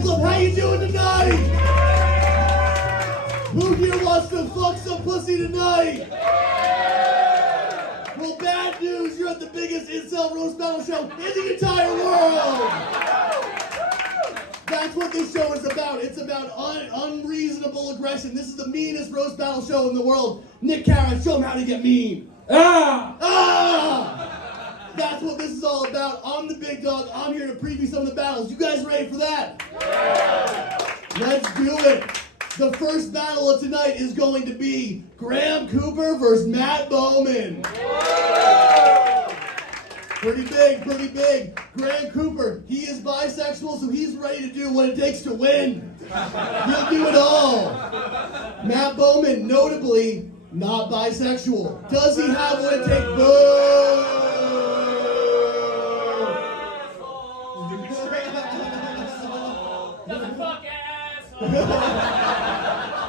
Fight Club, how you doing tonight? Who here wants to fuck some pussy tonight? Well, bad news, you're at the biggest incel roast battle show in the entire world. That's what this show is about. It's about unreasonable aggression. This is the meanest roast battle show in the world. Nick Carra, show him how to get mean. That's what this is all about. I'm the big dog. I'm here to preview some of the battles. You guys ready for that? Let's do it. The first battle of tonight is going to be Graham Cooper versus Matt Bowman. Pretty big, pretty big. Graham Cooper, he is bisexual, so he's ready to do what it takes to win. He'll do it all. Matt Bowman, notably, not bisexual. Does he have what it takes? Boo!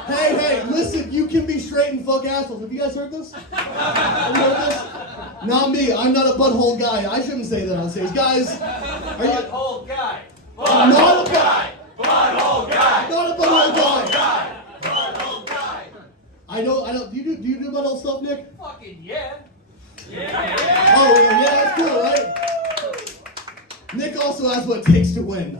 Hey, listen, you can be straight and fuck assholes. Have you guys heard this? Have you heard this? Not me, I'm not a butthole guy. I shouldn't say that on stage. Guys, are you... Butthole guy. Not a guy. Butthole guy. Not a butthole guy. Butthole guy. I don't, do you do butthole stuff, Nick? Fucking yeah. Oh, yeah, that's cool, right? Nick also has what it takes to win.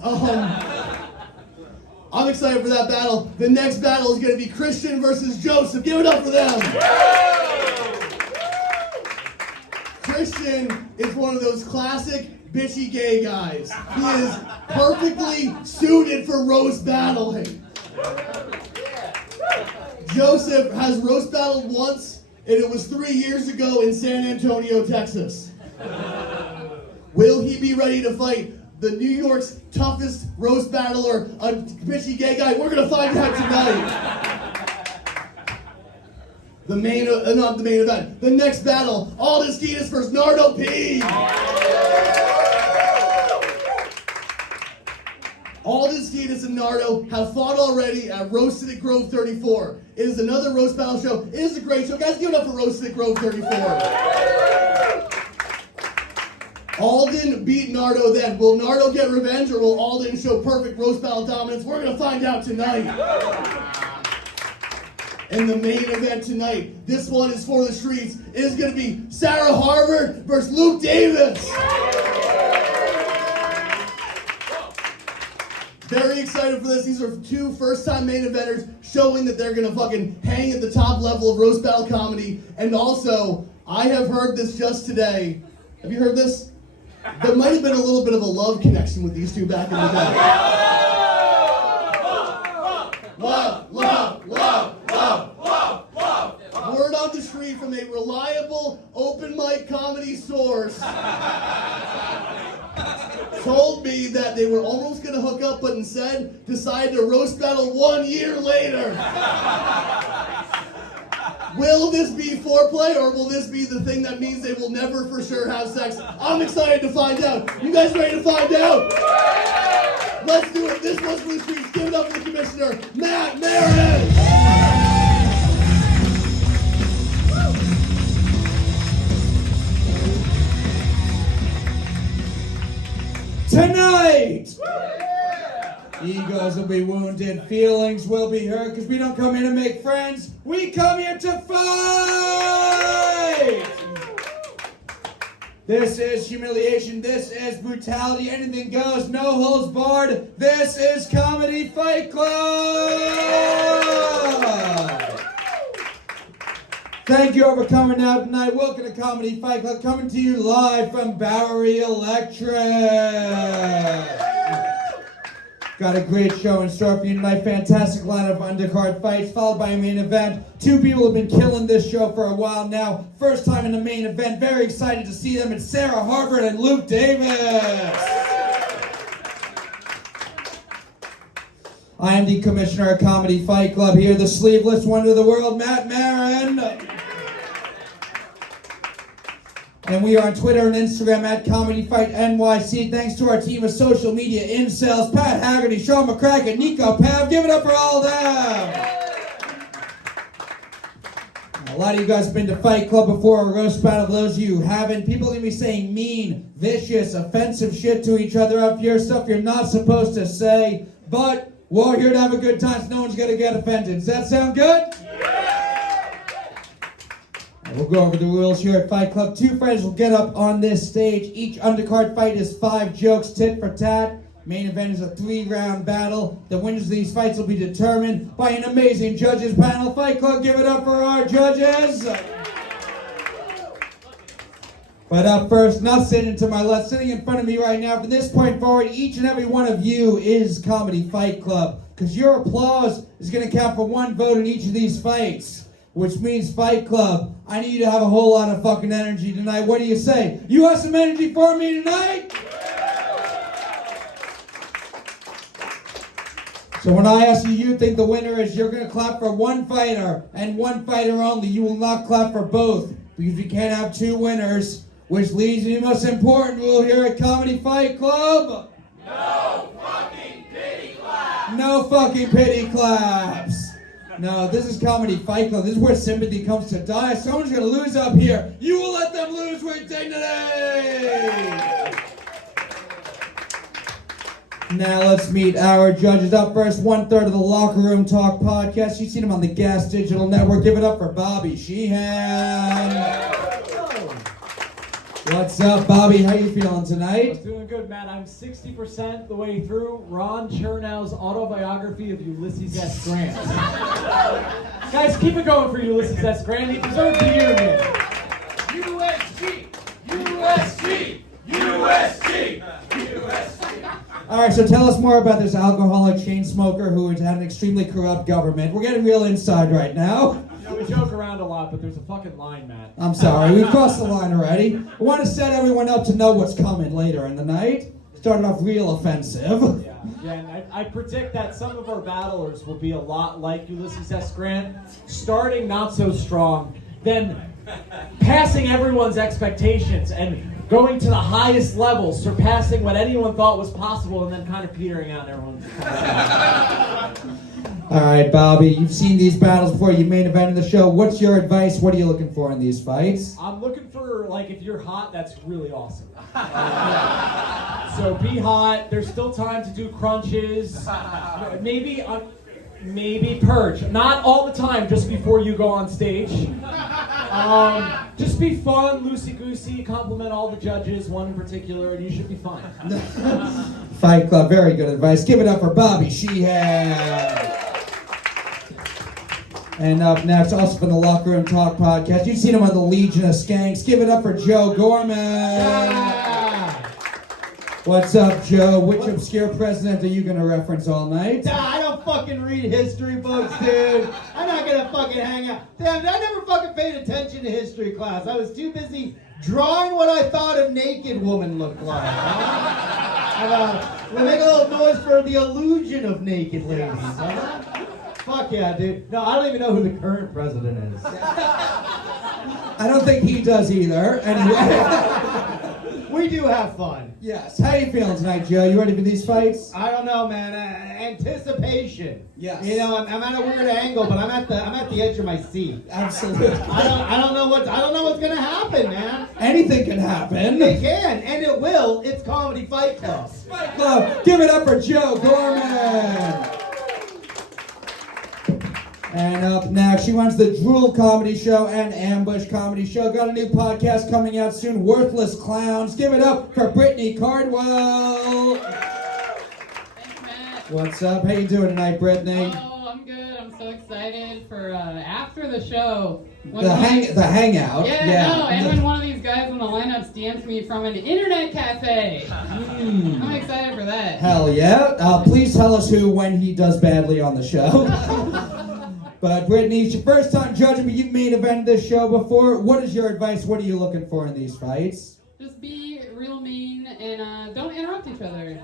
I'm excited for that battle. The next battle is going to be Christian versus Joseph. Give it up for them. Christian is one of those classic bitchy gay guys. He is perfectly suited for roast battling. Joseph has roast battled once, and it was 3 years ago in San Antonio, Texas. Will he be ready to fight the New York's toughest roast battler, a bitchy gay guy? We're gonna find out tonight. Not the main event. The next battle, Alden Skeadas versus Nardo P. Alden Skeadas and Nardo have fought already at Roasted at Grove 34. It is another roast battle show. It is a great show. Guys, give it up for Roasted at Grove 34. Alden beat Nardo then. Will Nardo get revenge or will Alden show perfect roast battle dominance? We're going to find out tonight. And the main event tonight, this one is for the streets. It is going to be Sarah Harvard versus Luke Davis. Very excited for this. These are two first-time main eventers showing that they're going to fucking hang at the top level of roast battle comedy. And also, I have heard this just today. Have you heard this? There might have been a little bit of a love connection with these two back in the day. Love. Word on the street from a reliable open mic comedy source told me that they were almost going to hook up, but instead decided to roast battle 1 year later. Will this be foreplay, or will this be the thing that means they will never for sure have sex? I'm excited to find out. You guys ready to find out? Let's do it. This one's for the streets. Give it up for the commissioner, Matt Maran. Tonight! Egos will be wounded, feelings will be hurt, because we don't come here to make friends, we come here to fight! This is humiliation, this is brutality, anything goes, no holds barred, this is Comedy Fight Club! Thank you all for coming out tonight. Welcome to Comedy Fight Club, coming to you live from Bowery Electric. Got a great show in store for you tonight. Fantastic lineup of undercard fights, followed by a main event. Two people have been killing this show for a while now. First time in the main event. Very excited to see them. It's Sarah Harvard and Luke Davis. I am the commissioner of Comedy Fight Club here, the sleeveless wonder of the world, Matt Maran. And we are on Twitter and Instagram at Comedy Fight NYC. Thanks to our team of social media incels, Pat Haggerty, Sean McCracken, Niko, Pav. Give it up for all of them. A lot of you guys have been to Fight Club before, a roast battle. For those of you who haven't, people are going to be saying mean, vicious, offensive shit to each other up here, stuff you're not supposed to say. but we're here to have a good time, so no one's going to get offended. Does that sound good? We'll go over the rules here at Fight Club. 2 friends will get up on this stage. Each undercard fight is 5 jokes, tit for tat. Main event is a 3-round battle. The winners of these fights will be determined by an amazing judges panel. Fight Club, give it up for our judges. But up first, enough sitting to my left, sitting in front of me right now. From this point forward, each and every one of you is Comedy Fight Club, because your applause is going to count for 1 vote in each of these fights. Which means, Fight Club, I need you to have a whole lot of fucking energy tonight. What do you say? You have some energy for me tonight? So when I ask you, you think the winner is, you're going to clap for 1 fighter, and 1 fighter only. You will not clap for both, because we can't have 2 winners, which leads to the most important rule here at Comedy Fight Club. No fucking pity clap. No fucking pity claps. No, this is Comedy Fight Club. This is where sympathy comes to die. Someone's going to lose up here. You will let them lose with dignity. Now let's meet our judges. Up first, 1/3 of the Locker Room Talk podcast. You've seen him on the Gas Digital Network. Give it up for Bobby Sheehan. What's up, Bobby? How you feeling tonight? I'm doing good, Matt. I'm 60% the way through Ron Chernow's autobiography of Ulysses S. Grant. Guys, keep it going for Ulysses S. Grant. He deserves the year, man. USG! USG! USG! USG! All right, so tell us more about this alcoholic chain smoker who has had an extremely corrupt government. We're getting real inside right now. We joke around a lot, but there's a fucking line, Matt. I'm sorry, we crossed the line already. I want to set everyone up to know what's coming later in the night. Started off real offensive. Yeah, and I predict that some of our battlers will be a lot like Ulysses S. Grant, starting not so strong, then passing everyone's expectations and going to the highest levels, surpassing what anyone thought was possible, and then kind of petering out everyone's. All right, Bobby, you've seen these battles before. You main evented the show. What's your advice? What are you looking for in these fights? I'm looking for, like, if you're hot, that's really awesome. So be hot. There's still time to do crunches. Maybe purge. Not all the time, just before you go on stage. Just be fun, loosey-goosey, compliment all the judges, one in particular, and you should be fine. Fight Club, very good advice. Give it up for Bobby Sheehan. And up next, also from the Locker Room Talk podcast, you've seen him on the Legion of Skanks. Give it up for Joe Gorman. Yeah. What's up, Joe? Which obscure president are you going to reference all night? I don't fucking read history books, dude. I'm not gonna fucking hang out. Damn, I never fucking paid attention to history class. I was too busy drawing what I thought a naked woman looked like. We'll make a little noise for the illusion of naked ladies. Huh? Fuck yeah, dude. No, I don't even know who the current president is. I don't think he does either. Anyway. We do have fun. Yes. How you feeling tonight, Joe? You ready for these fights? I don't know, man. Anticipation. Yes. You know, I'm at a weird angle, but I'm at the edge of my seat. Absolutely. I don't know what's gonna happen, man. Anything can happen. It can, and it will. It's Comedy Fight Club. Fight Club. Give it up for Joe Gorman. And up next, she runs the Drool Comedy Show and Ambush Comedy Show. Got a new podcast coming out soon, Worthless Clowns. Give it up for Brittany Cardwell. Thanks, Matt. What's up? How you doing tonight, Brittany? Oh, I'm good. I'm so excited for after the show. The hangout. Yeah, no, and when one of these guys in the lineups DMs me from an internet cafe. I'm excited for that. Hell yeah. Please tell us who when he does badly on the show. But Brittany, it's your first time judging, but you've main evented this show before. What is your advice? What are you looking for in these fights? Just be real mean and don't interrupt each other.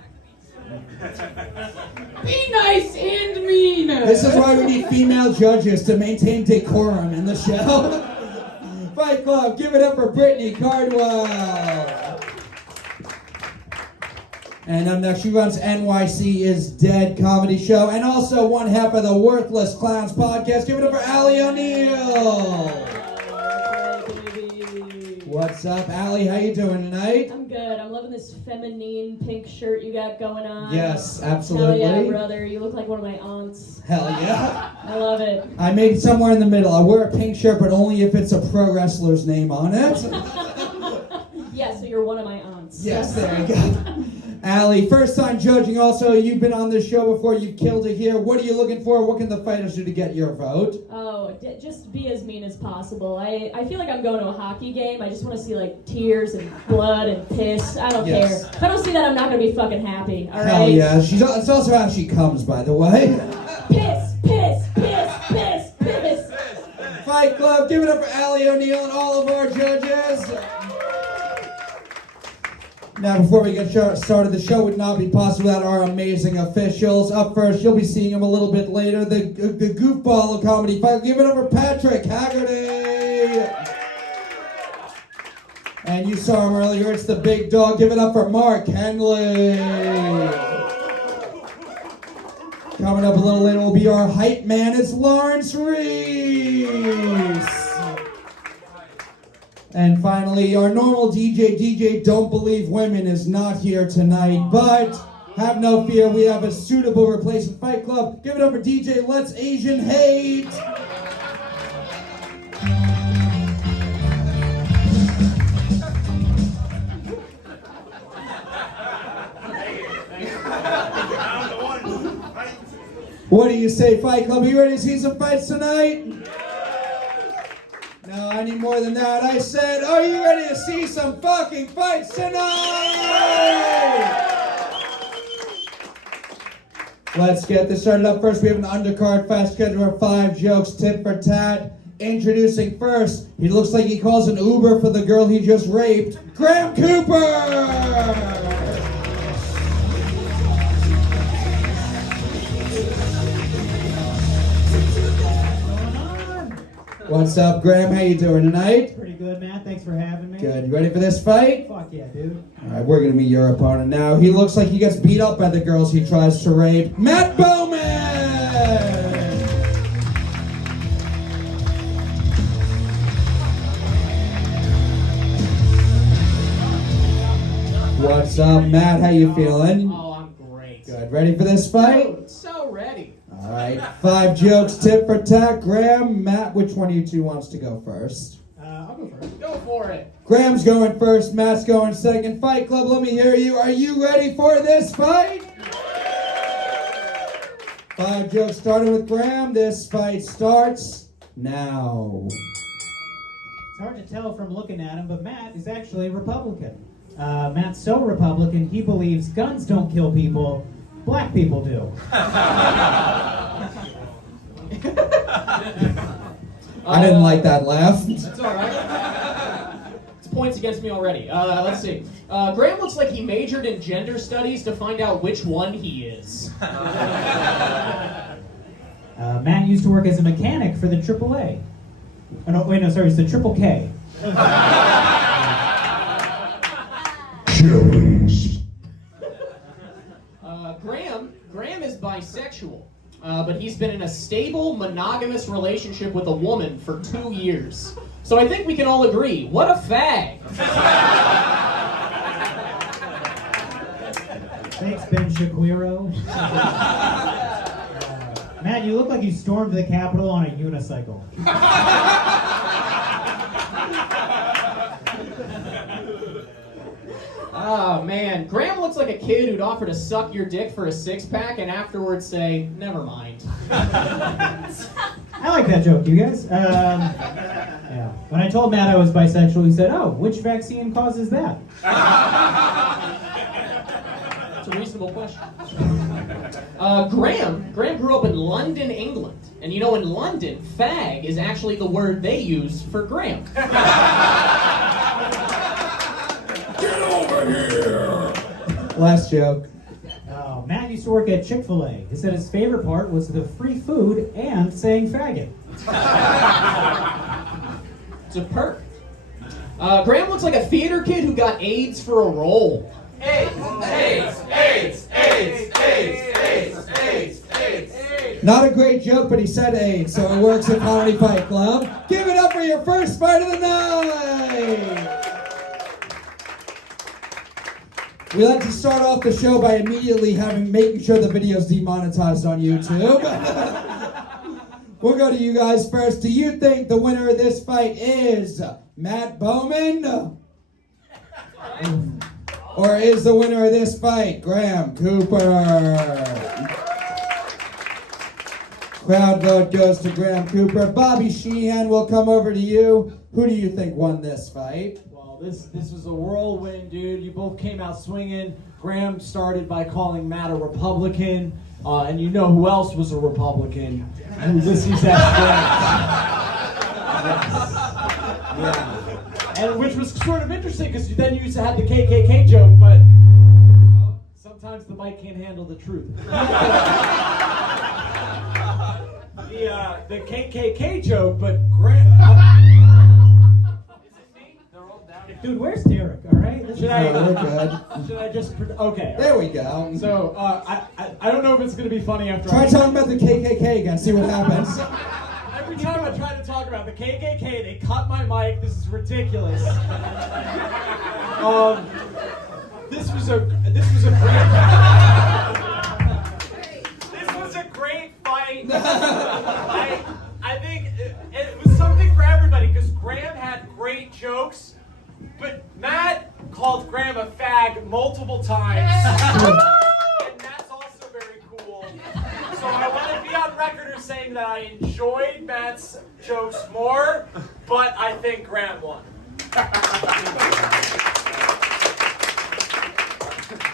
Be nice and mean. This is why we need female judges to maintain decorum in the show. Fight Club, give it up for Brittany Cardwell. And up next, she runs NYC is Dead Comedy Show and also one half of the Worthless Clowns podcast. Give it up for Allie O'Neill. What's What's up, Allie? How you doing tonight? I'm good. I'm loving this feminine pink shirt you got going on. Yes, absolutely. Hell yeah, brother. You look like one of my aunts. Hell yeah. I love it. I made somewhere in the middle. I wear a pink shirt, but only if it's a pro wrestler's name on it. Yeah, so you're one of my aunts. Yes, there you go. Allie, first time judging also. You've been on this show before. You've killed it here. What are you looking for? What can the fighters do to get your vote? Oh, just be as mean as possible. I feel like I'm going to a hockey game. I just want to see like tears and blood and piss. I don't care. If I don't see that, I'm not going to be fucking happy. All right? Hell yeah. It's also how she comes, by the way. Piss, piss, piss, piss, piss. Fight Club, give it up for Allie O'Neill and all of our judges. Now, before we get started, the show would not be possible without our amazing officials. Up first, you'll be seeing him a little bit later, the goofball of comedy fight. Give it up for Patrick Haggerty. And you saw him earlier, it's the big dog. Give it up for Mark Henely. Coming up a little later will be our hype man, it's Lawrence Reese. And finally, our normal DJ Don't Believe Women is not here tonight, but have no fear, we have a suitable replacement. Fight Club, give it up for DJ Let's Asian Hate. What do you say, Fight Club? Are you ready to see some fights tonight? No, I need more than that. I said, are you ready to see some fucking fights tonight? Let's get this started up. First, we have an undercard fast schedule of 5 jokes, tit for tat. Introducing first, he looks like he calls an Uber for the girl he just raped, Graham Cooper! What's up, Graham? How you doing tonight? Pretty good, man. Thanks for having me. Good. You ready for this fight? Fuck yeah, dude. All right, we're going to meet your opponent now. He looks like he gets beat up by the girls he tries to rape. Matt Bowman! What's up, Matt? How you feeling? Oh, I'm great. Good. Ready for this fight? Dude, so ready. All right. 5 jokes, tit for tat. Graham, Matt, which one of you two wants to go first? I'll go first. Go for it. Graham's going first, Matt's going second. Fight Club, let me hear you. Are you ready for this fight? 5 jokes starting with Graham. This fight starts now. It's hard to tell from looking at him, but Matt is actually a Republican. Matt's so Republican, he believes guns don't kill people, black people do. I didn't like that laugh. That's all right. It's points against me already. Let's see. Graham looks like he majored in gender studies to find out which one he is. Matt used to work as a mechanic for the AAA. Oh, no, wait, no, sorry, it's the Triple K. Graham is bisexual, but he's been in a stable, monogamous relationship with a woman for 2 years. So I think we can all agree, what a fag! Thanks, Ben Shapiro. Matt, you look like you stormed the Capitol on a unicycle. Oh man, Graham looks like a kid who'd offer to suck your dick for a 6-pack and afterwards say, never mind. I like that joke, you guys. Yeah. When I told Matt I was bisexual, he said, oh, which vaccine causes that? It's a reasonable question. Graham grew up in London, England. And you know, in London, fag is actually the word they use for Graham. Get over here! Last joke. Oh, Matt used to work at Chick-fil-A. He said his favorite part was the free food and saying faggot. It's a perk. Graham looks like a theater kid who got AIDS for a role. AIDS! AIDS! AIDS! AIDS! AIDS! AIDS! AIDS! AIDS! Not a great joke, but he said AIDS, so it works at Comedy Fight Club. Give it up for your first fight of the night! We like to start off the show by immediately making sure the video's demonetized on YouTube. We'll go to you guys first. Do you think the winner of this fight is Matt Bowman? Or is the winner of this fight Graham Cooper? Crowd vote goes to Graham Cooper. Bobby Sheehan will come over to you. Who do you think won this fight? Well, this was a whirlwind, dude. You both came out swinging. Graham started by calling Matt a Republican, and you know who else was a Republican? Ulysses S. Grant. Yeah. And which was sort of interesting because then you had the KKK joke, but sometimes the mic can't handle the truth. The KKK joke, but Grant. Dude, where's Derek? All right. We're good. Should I just? Okay. There we go. So I don't know if it's gonna be funny after. Try talking about the KKK again. See what happens. Every time I try to talk about the KKK, they cut my mic. This is ridiculous. This was a great fight. I think it was something for everybody because Graham had great jokes, but Matt called Graham a fag multiple times. And that's also very cool. So I want to be on record as saying that I enjoyed Matt's jokes more, but I think Graham won.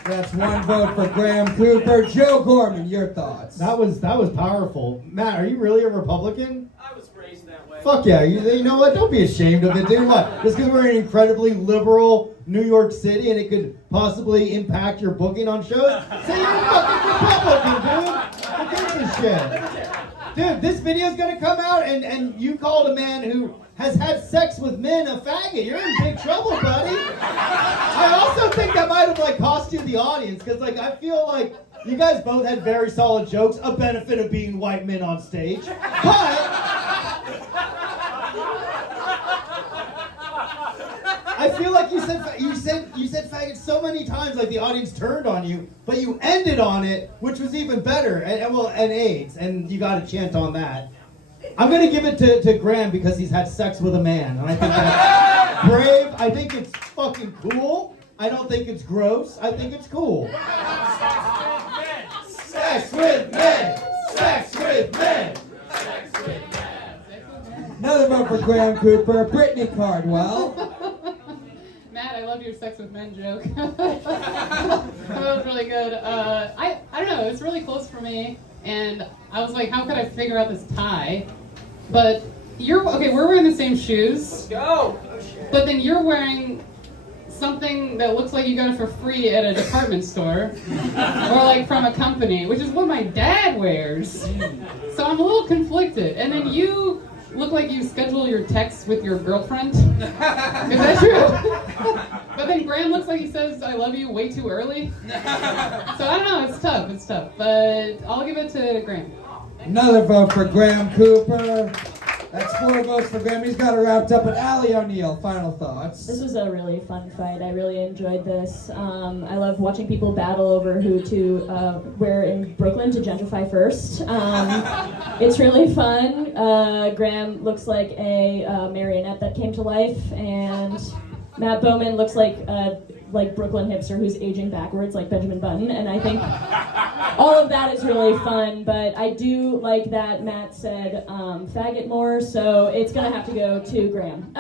That's one vote for Graham Cooper. Joe Gorman, your thoughts? That was powerful. Matt, are you really a Republican? I was raised that way. Fuck yeah. You know what? Don't be ashamed of it, dude. What? Just because we're in incredibly liberal New York City and it could possibly impact your booking on shows? Say you're a fucking Republican, dude. Who gives a shit? Dude, this video's gonna come out and you called a man who has had sex with men a faggot. You're in big trouble, buddy. I also think that might have cost you the audience because I feel like you guys both had very solid jokes, a benefit of being white men on stage. But I feel like you said faggot so many times, like the audience turned on you, but you ended on it, which was even better. And AIDS, and you got a chant on that. I'm gonna give it to Graham because he's had sex with a man, and I think that's brave. I think it's fucking cool. I don't think it's gross. I think it's cool. Sex with men. Sex with men. Sex with men. Another vote for Graham Cooper. Brittany Cardwell. Matt, I love your sex with men joke. That was really good. I don't know, it's really close for me, and I was like, how could I figure out this tie? But we're wearing the same shoes. Let's go. But then you're wearing something that looks like you got it for free at a department store, or from a company, which is what my dad wears. So I'm a little conflicted. And then you look like you schedule your texts with your girlfriend. Is that true? But then Graham looks like he says I love you way too early. So I don't know, it's tough. But I'll give it to Graham. Another vote for Graham Cooper. That's 4 votes for Graham. He's got it wrapped up. And Allie O'Neill, final thoughts. This was a really fun fight. I really enjoyed this. I love watching people battle over who to wear in Brooklyn to gentrify first. It's really fun. Graham looks like a marionette that came to life, and Matt Bowman looks like Brooklyn hipster who's aging backwards like Benjamin Button, and I think all of that is really fun, but I do like that Matt said faggot more, so it's gonna have to go to Graham.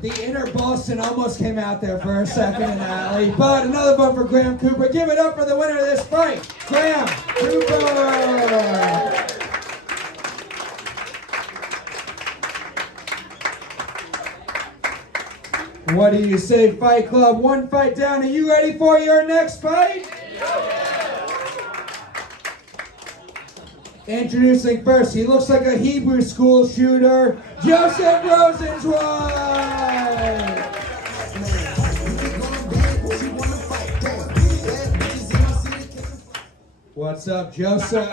The inner Boston almost came out there for a second in Allie, but another vote for Graham Cooper. Give it up for the winner of this fight, Graham Cooper! What do you say, Fight Club? 1 fight down. Are you ready for your next fight? Introducing first, he looks like a Hebrew school shooter, Joseph Rosenzweig. What's up, Joseph?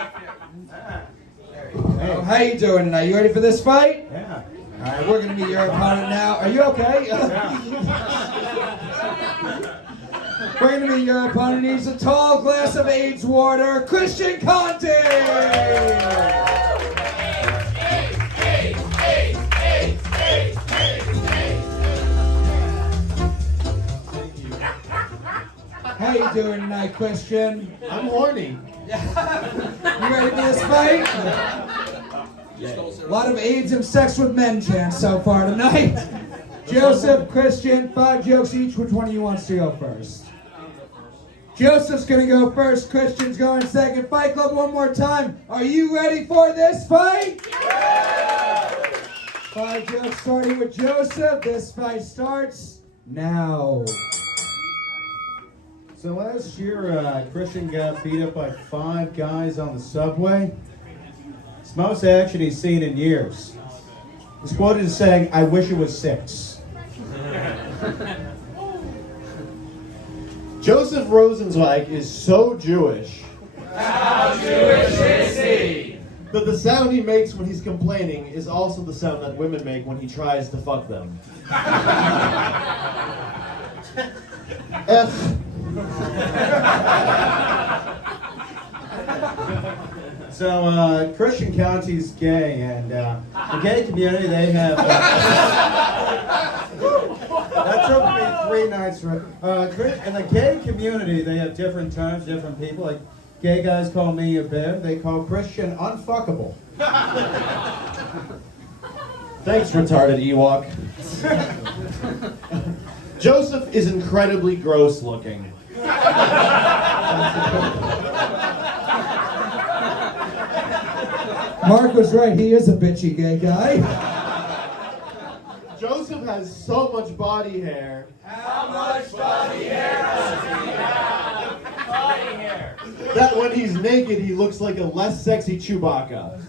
Oh, how you doing tonight? You ready for this fight? Yeah. All right, we're going to meet your opponent now. Are you okay? We're going to meet your opponent. He's a tall glass of AIDS water, Christian Conti. How you doing tonight, Christian? I'm horny. You ready for this fight? A lot of AIDS and sex with men chants so far tonight. Joseph, Christian, 5 jokes each. Which one of you wants to go first? Joseph's gonna go first. Christian's going second. Fight Club, one more time. Are you ready for this fight? 5 jokes starting with Joseph. This fight starts now. So last year, Christian got beat up by 5 guys on the subway. It's the most action he's seen in years. He's quoted as saying, "I wish it was 6." Joseph Rosenzweig is so Jewish. How Jewish is he? But the sound he makes when he's complaining is also the sound that women make when he tries to fuck them. F. So Christian Conti's gay, and the gay community, they have... that took me 3 nights. In the gay community, they have different terms, different people. Like, gay guys call me a bib. They call Christian unfuckable. Thanks, retarded Ewok. Joseph is incredibly gross looking. Mark was right. He is a bitchy gay guy. Joseph has so much body hair. How much body hair does he have? Body hair. That when he's naked, he looks like a less sexy Chewbacca.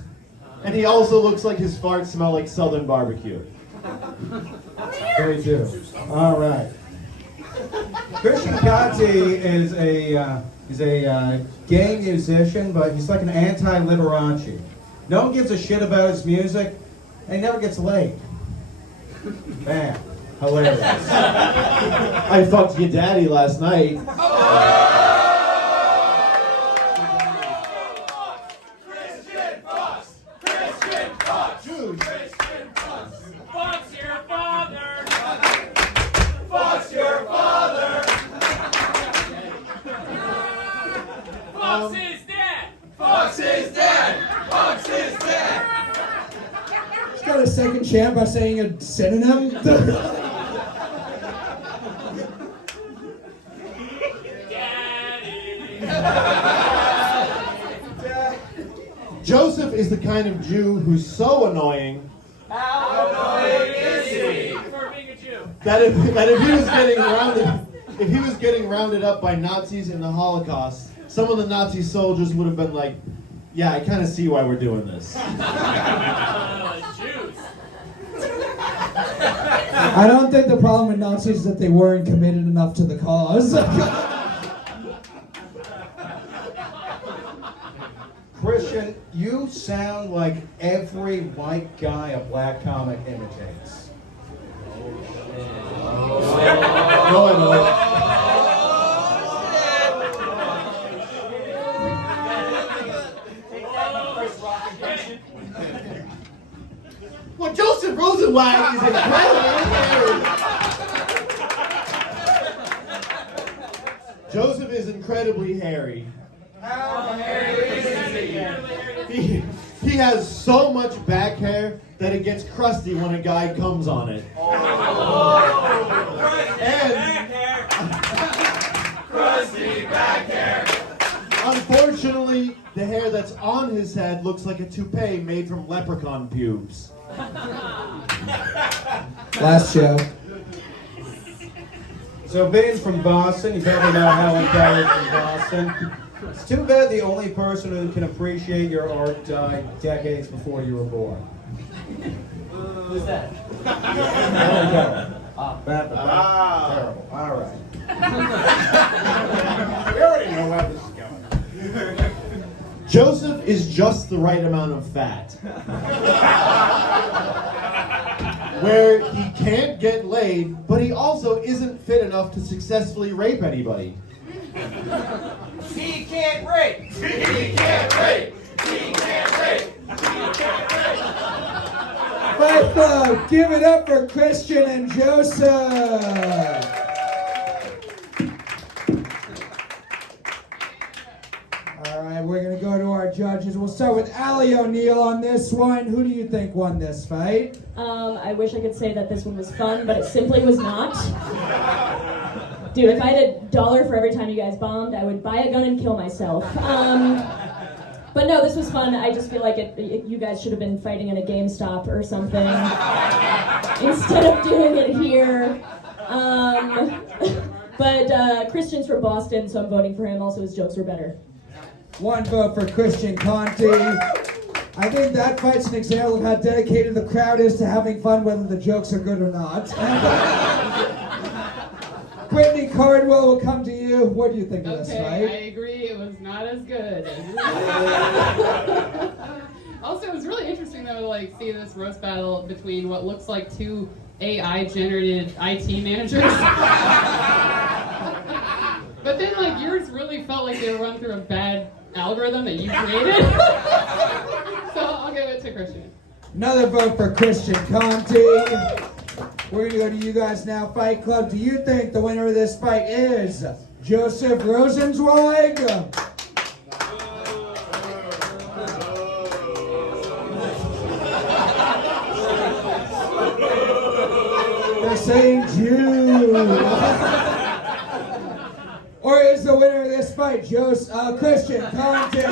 And he also looks like his farts smell like Southern barbecue. Very true. All right. Christian Conti is a gay musician, but he's like an anti-Liberace. No one gives a shit about his music, and he never gets laid. Man, hilarious. I fucked your daddy last night. Christian Fox! Christian Fox! Dude. Christian Fox! Fox your father! Fox your father! Fox is dead! Fox is dead! Fox is dead! He's got a second chant by saying a synonym. Joseph is the kind of Jew who's so annoying How annoying is he? For being a Jew. that if he was getting rounded up by Nazis in the Holocaust, some of the Nazi soldiers would have been like, "Yeah, I kind of see why we're doing this." Jews. I don't think the problem with Nazis is that they weren't committed enough to the cause. Christian, you sound like every white guy a black comic imitates. No, I don't. Well, Joseph Rosenzweig is incredibly hairy. Joseph is incredibly hairy. How hairy is he? He has so much back hair that it gets crusty when a guy comes on it. And Crusty back hair. unfortunately, the hair that's on his head looks like a toupee made from leprechaun pubes. Last show. So being from Boston, you probably know Helen Kelly from Boston. It's too bad the only person who can appreciate your art died decades before you were born. Who's that? Helen Keller. Terrible. All right. We already know where this is going. Joseph is just the right amount of fat. Where he can't get laid, but but he also isn't fit enough to successfully rape anybody. He can't rape. He can't rape. He can't rape. He can't rape. Fight Club, give it up for Christian and Joseph. All right, we're going to go to our judges. We'll start with Allie O'Neill on this one. Who do you think won this fight? I wish I could say that this one was fun, but it simply was not. Dude, if I had $1 for every time you guys bombed, I would buy a gun and kill myself. But no, this was fun. I just feel like you guys should have been fighting in a GameStop or something instead of doing it here. But Christian's from Boston, so I'm voting for him. Also, his jokes were better. One vote for Christian Conti. I think that fight's an example of how dedicated the crowd is to having fun, whether the jokes are good or not. Brittany Cardwell will come to you. What do you think of this Okay, fight? I agree. It was not as good. Also, it was really interesting though to like see this roast battle between what looks like two AI-generated IT managers. But then like yours really felt like they were run through a bad algorithm that you created. So I'll give it to Christian. Another vote for Christian Conti. We're going to go to you guys now. Fight Club, do you think the winner of this fight is Joseph Rosenzweig? They're saying Jew. Or is the winner of this fight Christian Conti?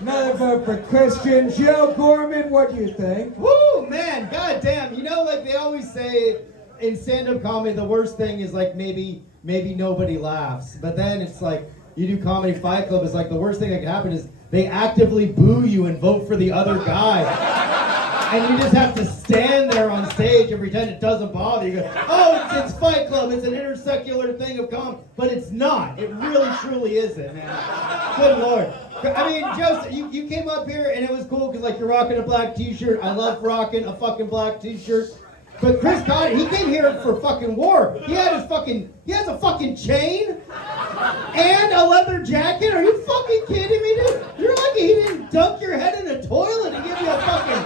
Another vote for Christian. Joe Gorman, what do you think? Woo, man, goddamn. You know, like they always say in stand-up comedy, the worst thing is like maybe nobody laughs. But then it's like, you do Comedy Fight Club, it's like the worst thing that can happen is they actively boo you and vote for the other guy. And you just have to stand there on stage and pretend it doesn't bother you. Go, oh, it's Fight Club, it's an intersecular thing of comedy. But it's not. It really, truly isn't, man. Good Lord. I mean, Joseph, you came up here and it was cool because like you're rocking a black t-shirt. I love rocking a fucking black t-shirt. But Chris Conti, he came here for fucking war. He has a fucking chain and a leather jacket. Are you fucking kidding me, dude? You're lucky he didn't dunk your head in a toilet and give you a fucking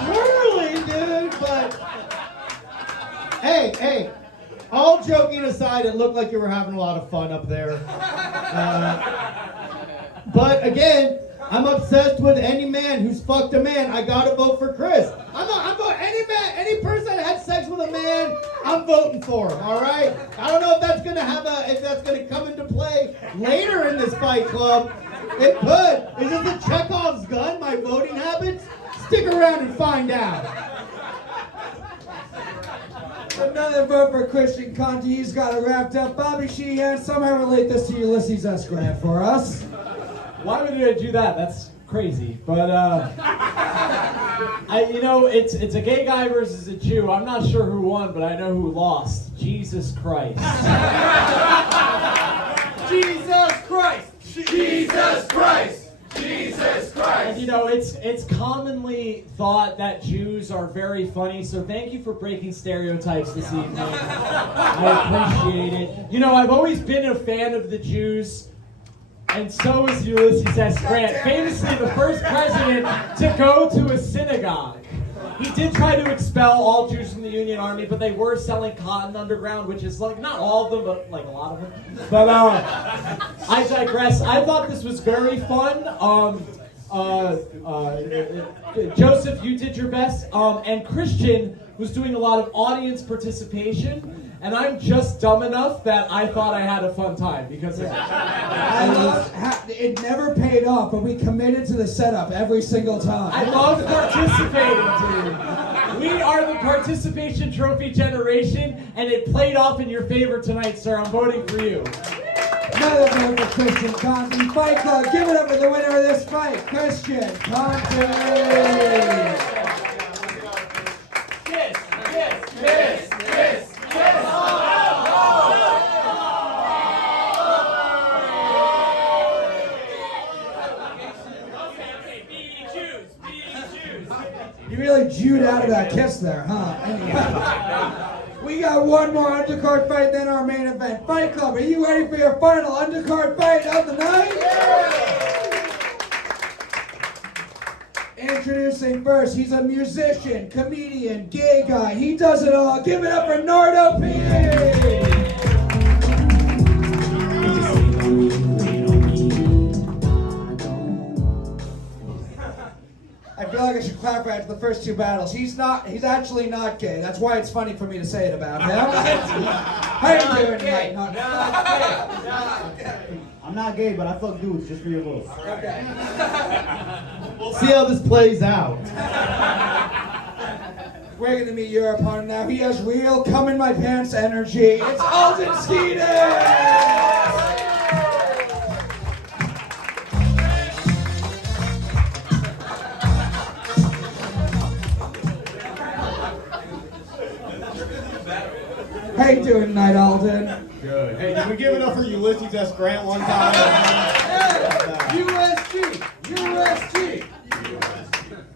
swirly, dude. But hey, all joking aside, it looked like you were having a lot of fun up there. But again, I'm obsessed with any man who's fucked a man. I gotta vote for Chris. I'm voting any person that had sex with a man. I'm voting for him. All right. I don't know if that's gonna come into play later in this Fight Club. It could. Is it the Chekhov's gun? My voting habits? Stick around and find out. Another vote for Christian Conti. He's got it wrapped up. Bobby Sheehan, somehow relate this to Ulysses S. Grant for us. Why would I do that? That's crazy. But it's a gay guy versus a Jew. I'm not sure who won, but I know who lost. Jesus Christ. Jesus Christ! Jesus Christ! Jesus Christ! And it's commonly thought that Jews are very funny, so thank you for breaking stereotypes this evening. I appreciate it. I've always been a fan of the Jews. And so is Ulysses S. Grant, famously the first president to go to a synagogue. He did try to expel all Jews from the Union Army, but they were selling cotton underground, which is like, not all of them, but like a lot of them. But I digress. I thought this was very fun. Joseph, you did your best. And Christian was doing a lot of audience participation. And I'm just dumb enough that I thought I had a fun time because it never paid off, but we committed to the setup every single time. I love participating, dude. We are the participation trophy generation, and it played off in your favor tonight, sir. I'm voting for you. Another vote for Christian Conti. Fight Club, give it up for the winner of this fight, Christian Conti. Jude out of that kiss there, huh? Anyway. We got one more undercard fight, then our main event. Fight Club, are you ready for your final undercard fight of the night? Introducing first, he's a musician, comedian, gay guy. He does it all. Give it up for Nardo P. I feel like I should clap after the first two battles. He's actually not gay. That's why it's funny for me to say it about him. How you doing tonight? I'm not gay, but I fuck dudes just for your votes. Okay. See how this plays out. We're gonna meet your opponent now. He has real come in my pants energy. It's Alden Skeadas! How you doing tonight, Alden? Good. Hey, can we give it up for Ulysses S. Grant one time? USG!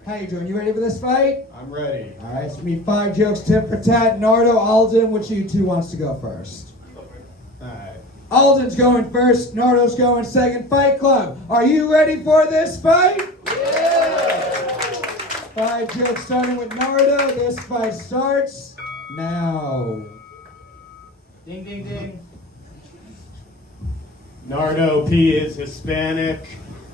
How you doing? You ready for this fight? I'm ready. All right, it's gonna be 5 jokes, tit for tat. Nardo, Alden, which of you two wants to go first? Alright. Alden's going first, Nardo's going second. Fight Club, are you ready for this fight? Yeah! 5 jokes starting with Nardo. This fight starts now. Ding, ding, ding. Nardo P is Hispanic.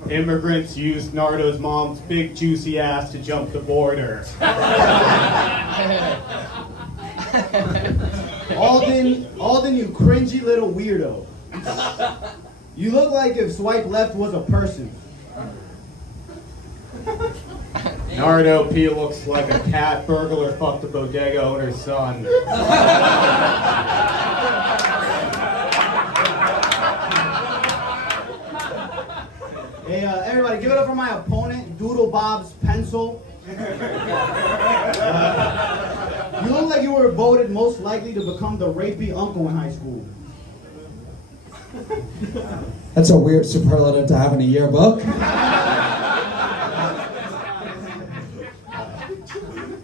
Immigrants used Nardo's mom's big juicy ass to jump the border. Alden, you cringy little weirdo. You look like if swipe left was a person. Nardo P looks like a cat burglar fucked the bodega owner's son. Hey, everybody, give it up for my opponent, Doodle Bob's Pencil. You look like you were voted most likely to become the rapey uncle in high school. That's a weird superlative to have in a yearbook.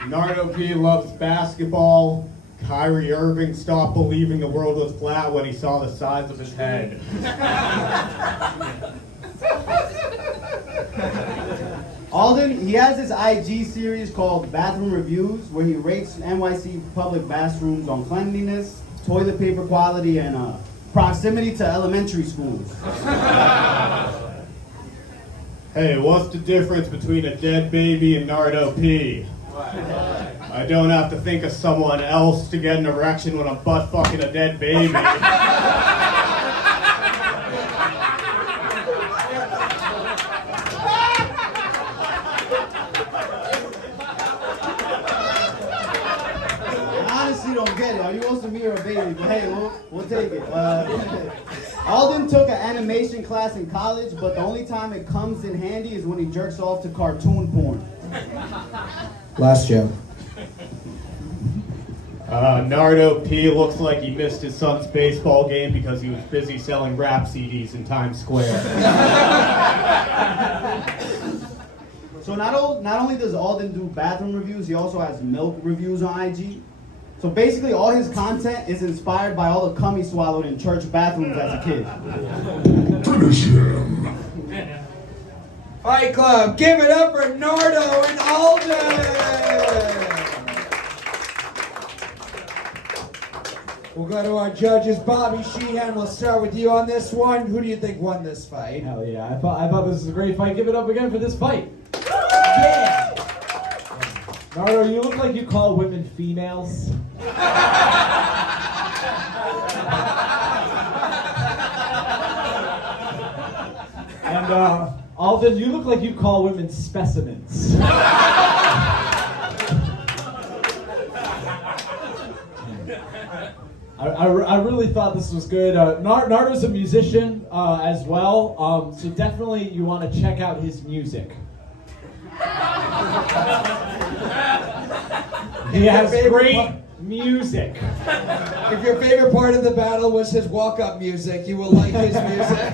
Nardo P loves basketball. Kyrie Irving stopped believing the world was flat when he saw the size of his head. Alden, he has this IG series called Bathroom Reviews where he rates NYC public bathrooms on cleanliness, toilet paper quality, and proximity to elementary schools. Hey, what's the difference between a dead baby and Nardo P? I don't have to think of someone else to get an erection when I'm butt fucking a dead baby. Don't get it. Are you supposed to me or a baby? But hey, we'll take it. Alden took an animation class in college, but the only time it comes in handy is when he jerks off to cartoon porn. Last joke. Nardo P looks like he missed his son's baseball game because he was busy selling rap CDs in Times Square. So not only does Alden do bathroom reviews, he also has milk reviews on IG. So basically all his content is inspired by all the cum he swallowed in church bathrooms as a kid. Finish him. Fight Club, give it up for Nardo and Alden! We'll go to our judges. Bobby Sheehan, we'll start with you on this one. Who do you think won this fight? Hell yeah, I thought this was a great fight. Give it up again for this fight. Yeah! Nardo, you look like you call women females. And Alden, you look like you call women specimens. I really thought this was good. Nardo's a musician as well, so definitely you want to check out his music. He has great music. If your favorite part of the battle was his walk-up music, you will like his music.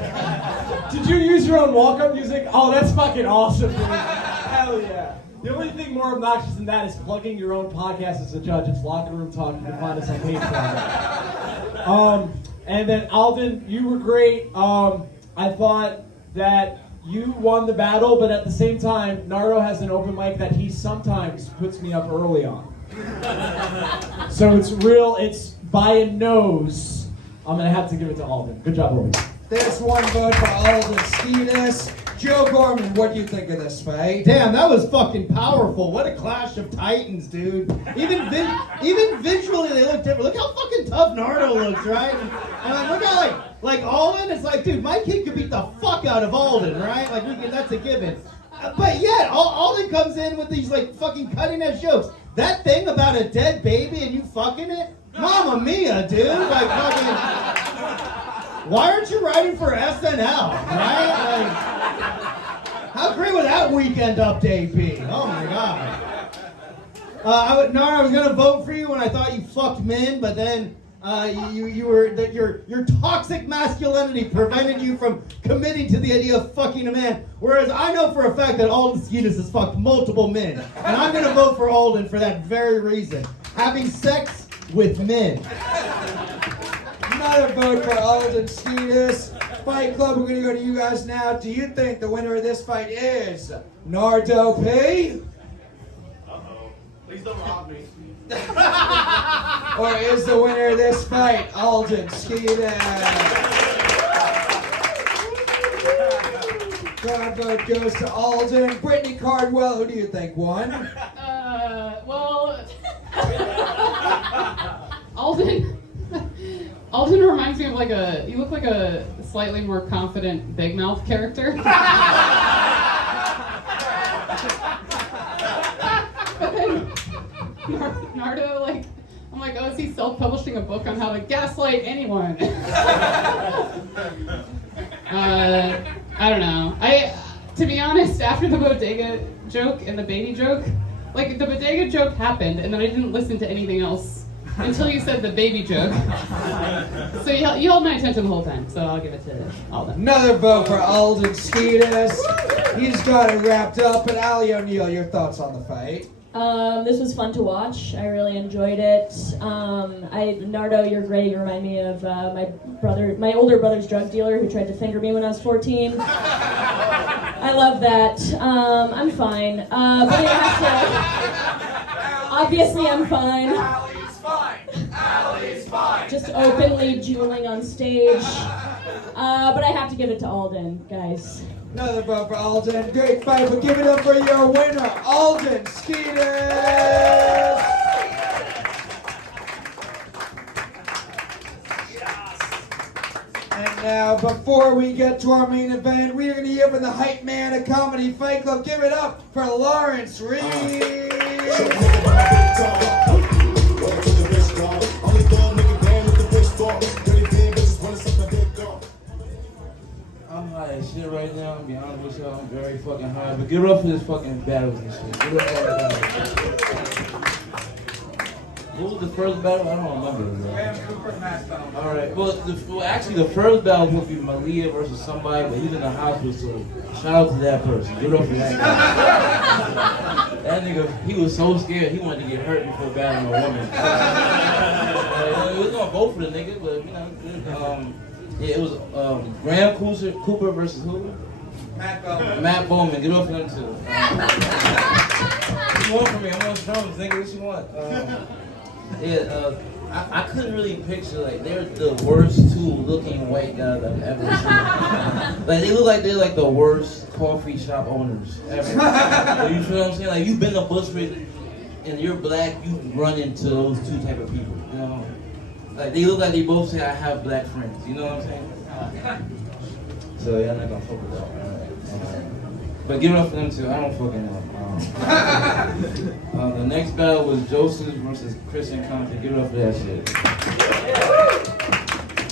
Did you use your own walk-up music? Oh, that's fucking awesome, dude. Hell yeah. The only thing more obnoxious than that is plugging your own podcast as a judge. It's Locker Room Talk. You can find us on Patreon. And then Alden, you were great. I thought that you won the battle, but at the same time, Nardo has an open mic that he sometimes puts me up early on. So it's by a nose. I'm going to have to give it to Alden. Good job, Alden. There's one vote for Alden Skeadas. Joe Gorman, what do you think of this fight? Damn, that was fucking powerful. What a clash of titans, dude. Even visually, they look different. Look how fucking tough Nardo looks, right? And like, look how like Alden, it's like, dude, my kid could beat the fuck out of Alden, right? Like, that's a given. But yet, Alden comes in with these like fucking cutting edge jokes. That thing about a dead baby and you fucking it? Mamma mia, dude. Like fucking. Why aren't you writing for SNL, right? Like, how great would that weekend update be? Oh my god. I was gonna vote for you when I thought you fucked men, but then your toxic masculinity prevented you from committing to the idea of fucking a man. Whereas I know for a fact that Alden Skeadas has fucked multiple men, and I'm gonna vote for Alden for that very reason. Having sex with men. Another vote for Alden Skeadas. Fight Club, we're going to go to you guys now. Do you think the winner of this fight is Nardo P? Uh-oh. Please don't rob me. Or is the winner of this fight Alden Skeadas? That vote goes to Alden. Brittany Cardwell, who do you think won? Well, Alden reminds me of you look like a slightly more confident Big Mouth character. But then Nardo, I'm like, oh, is he self-publishing a book on how to gaslight anyone? I don't know. To be honest, after the bodega joke and the baby joke, the bodega joke happened, and then I didn't listen to anything else until you said the baby joke. So you held my attention the whole time, so I'll give it to Alden. Another vote for Alden Skeadas. He's got it wrapped up. And Allie O'Neill, your thoughts on the fight? This was fun to watch. I really enjoyed it. Nardo, you're great. You remind me of my older brother's drug dealer who tried to finger me when I was 14. I love that. I'm fine. But I have to. Obviously, I'm fine. Allie's fine. Just openly dueling on stage. But I have to give it to Alden, guys. Another vote for Alden. Great fight, but give it up for your winner, Alden Skeadas. And now, before we get to our main event, we are going to hear from the hype man of Comedy Fight Club. Give it up for Lawrence Reese. I'm high as shit right now, to be honest with y'all. I'm very fucking high. But give it up for this fucking battles and shit. Give it up for the battles. What was the first battle? I don't remember. Alright, well, actually, the first battle would be Malia versus somebody, but he's in the hospital, so shout out to that person. Give it up for that guy. That nigga, he was so scared, he wanted to get hurt before battling a woman. We was gonna vote for the nigga, but, you know, yeah, it was Graham Cooper versus who? Matt Bowman. Get off him too. What you want from me? I'm on strong, nigga. What you want? I couldn't really picture, they're the worst two looking white guys I've ever seen. They look like they're the worst coffee shop owners ever. You feel what I'm saying? You've been to Bushwick and you're black, you run into those two type of people, you know? They look like they both say, I have black friends, you know what I'm saying? So yeah, I'm not gonna fuck with that. But give it up for them too, I don't fucking know. The next battle was Joseph versus Chris and Conti. Give it up for that shit.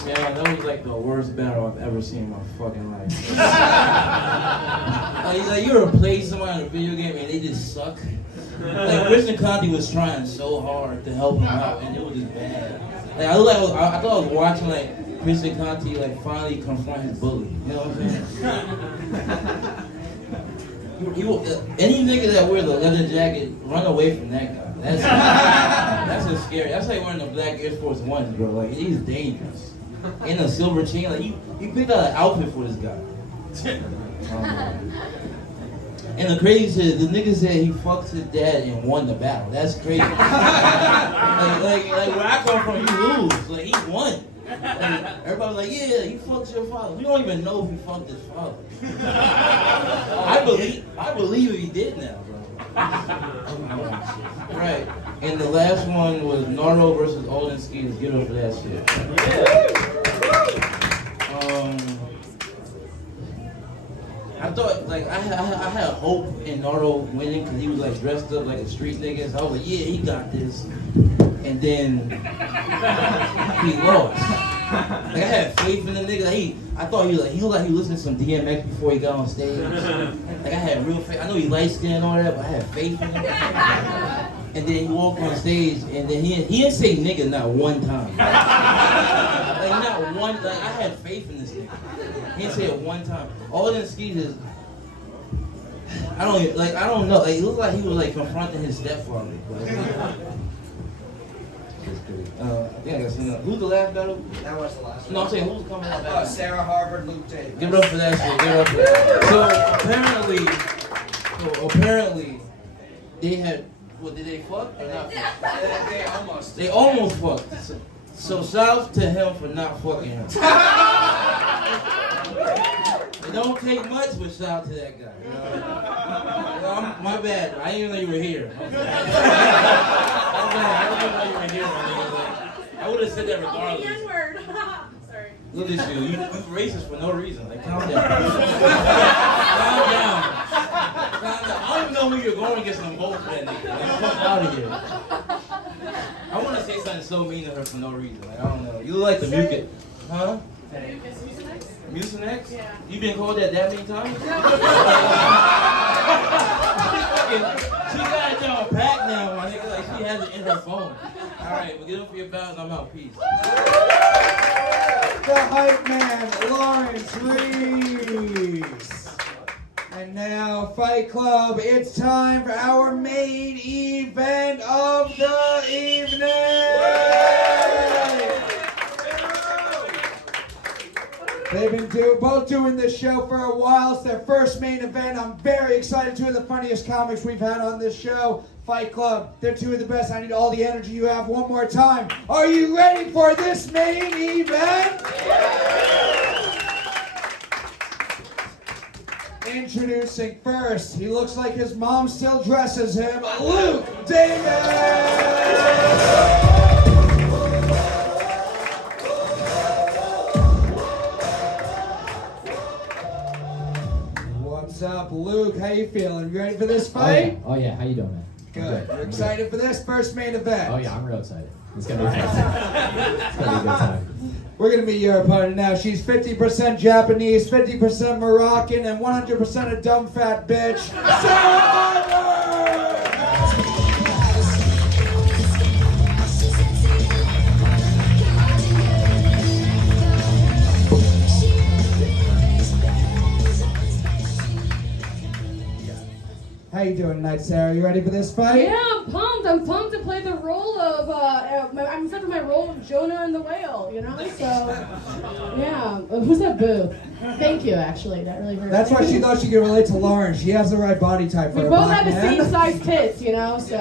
Yeah, that was the worst battle I've ever seen in my fucking life. You ever play somebody in a video game and they just suck? Chris and Conti was trying so hard to help him out and it was just bad. I thought I was watching Chris and Conti finally confront his bully. You know what I'm saying? Any nigga that wears a leather jacket, run away from that guy. That's just scary. That's like wearing the black Air Force Ones, bro. Like, he's dangerous. And a silver chain. Like, you picked out an outfit for this guy. And the crazy shit is, the nigga said he fucked his dad and won the battle. That's crazy. like where I come from, you lose. Like, he won. Like, everybody's like, yeah, you fucked your father. We don't even know if he fucked his father. I believe he did now, bro. Right. And the last one was Nardo versus Alden Skeadas. Get up for that shit. I thought, like, I had hope in Nardo winning because he was, like, dressed up like a street nigga. So I was like, yeah, he got this. And then he lost. Like, I had faith in the nigga. Like, I thought he listened to some DMX before he got on stage. Like, I had real faith. I know he light skinned and all that, but I had faith in him. And then he walked on stage, and then he didn't say nigga not one time. Like, not one. Like, I had faith in this nigga. He didn't say it one time. All them Skeadas, I don't know. Like, it looked like he was like confronting his stepfather. Like, I think I got something else. Who's the last battle? That was the last one. No, I'm saying who's coming up? Sarah Harvard, Luke Tate. Give it up for that shit. Give it up for that. So apparently, they had. What, did they fuck or not fuck? They almost fucked. So shouts to him for not fucking him. It don't take much, but shout out to that guy. You know? My bad. I didn't even know you were here. My bad. I didn't know you were here, my nigga. I would have said that regardless. Sorry. Look at you. You racist for no reason. Like, calm down. Calm down. I don't even know who you're going against them both for that nigga. Like, fuck out of here. I want to say something so mean to her for no reason. Like, I don't know. You look like the Mucus. Huh? Mucinex? Yeah. You been called that many times? She got it down pack now, my nigga. Like, she has it in her phone. Alright, well, get up for your bows and I'm out. Peace. The hype man, Lawrence Reese. And now, Fight Club, it's time for our main event of the evening! They've been both doing this show for a while. It's their first main event. I'm very excited. Two of the funniest comics we've had on this show. Fight Club, they're two of the best. I need all the energy you have one more time. Are you ready for this main event? Introducing first, he looks like his mom still dresses him, Luke Davis! What's up, Luke? How you feeling? You ready for this fight? Oh yeah. How you doing, man? Good. You're excited for this first main event? Oh yeah, I'm real excited. It's gonna be fun. It's gonna be a good time. We're gonna meet your opponent now. She's 50% Japanese, 50% Moroccan, and 100% a dumb fat bitch. Sarah! How you doing tonight, Sarah? You ready for this fight? Yeah, I'm pumped. I'm pumped to play the role of, I'm excited for my role of Jonah and the Whale, you know? So, yeah. Who's that boo? Thank you, actually. That really hurt. That's why she thought she could relate to Lauren. She has the right body type for we a both black have the man. same size tits, you know, so.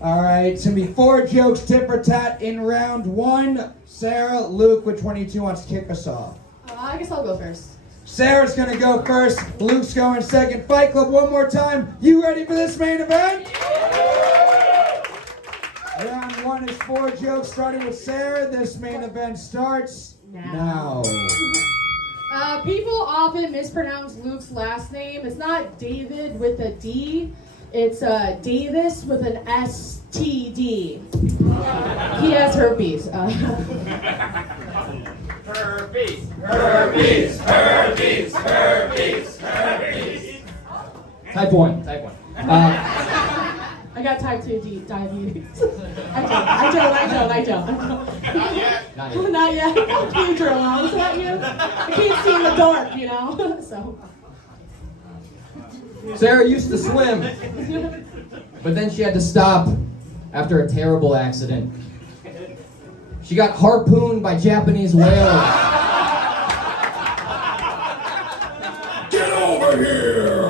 All right, it's going to be 4 jokes, tit for tat in round 1. Sarah, Luke, which one of you two wants to kick us off? I guess I'll go first. Sarah's going to go first. Luke's going second. Fight Club, one more time. You ready for this main event? Round 1 is 4 jokes, starting with Sarah. This main event starts now. People often mispronounce Luke's last name. It's not David with a D. It's Davis with an STD. He has herpes. Herpes, herpes, herpes, herpes, herpes. Type 1. I got type 2 diabetes. I don't. Not yet. Not yet. Fuck you, Jerome. Is that you? I can't see in the dark, you know? So. Sarah used to swim, but then she had to stop after a terrible accident. She got harpooned by Japanese whales. Get over here!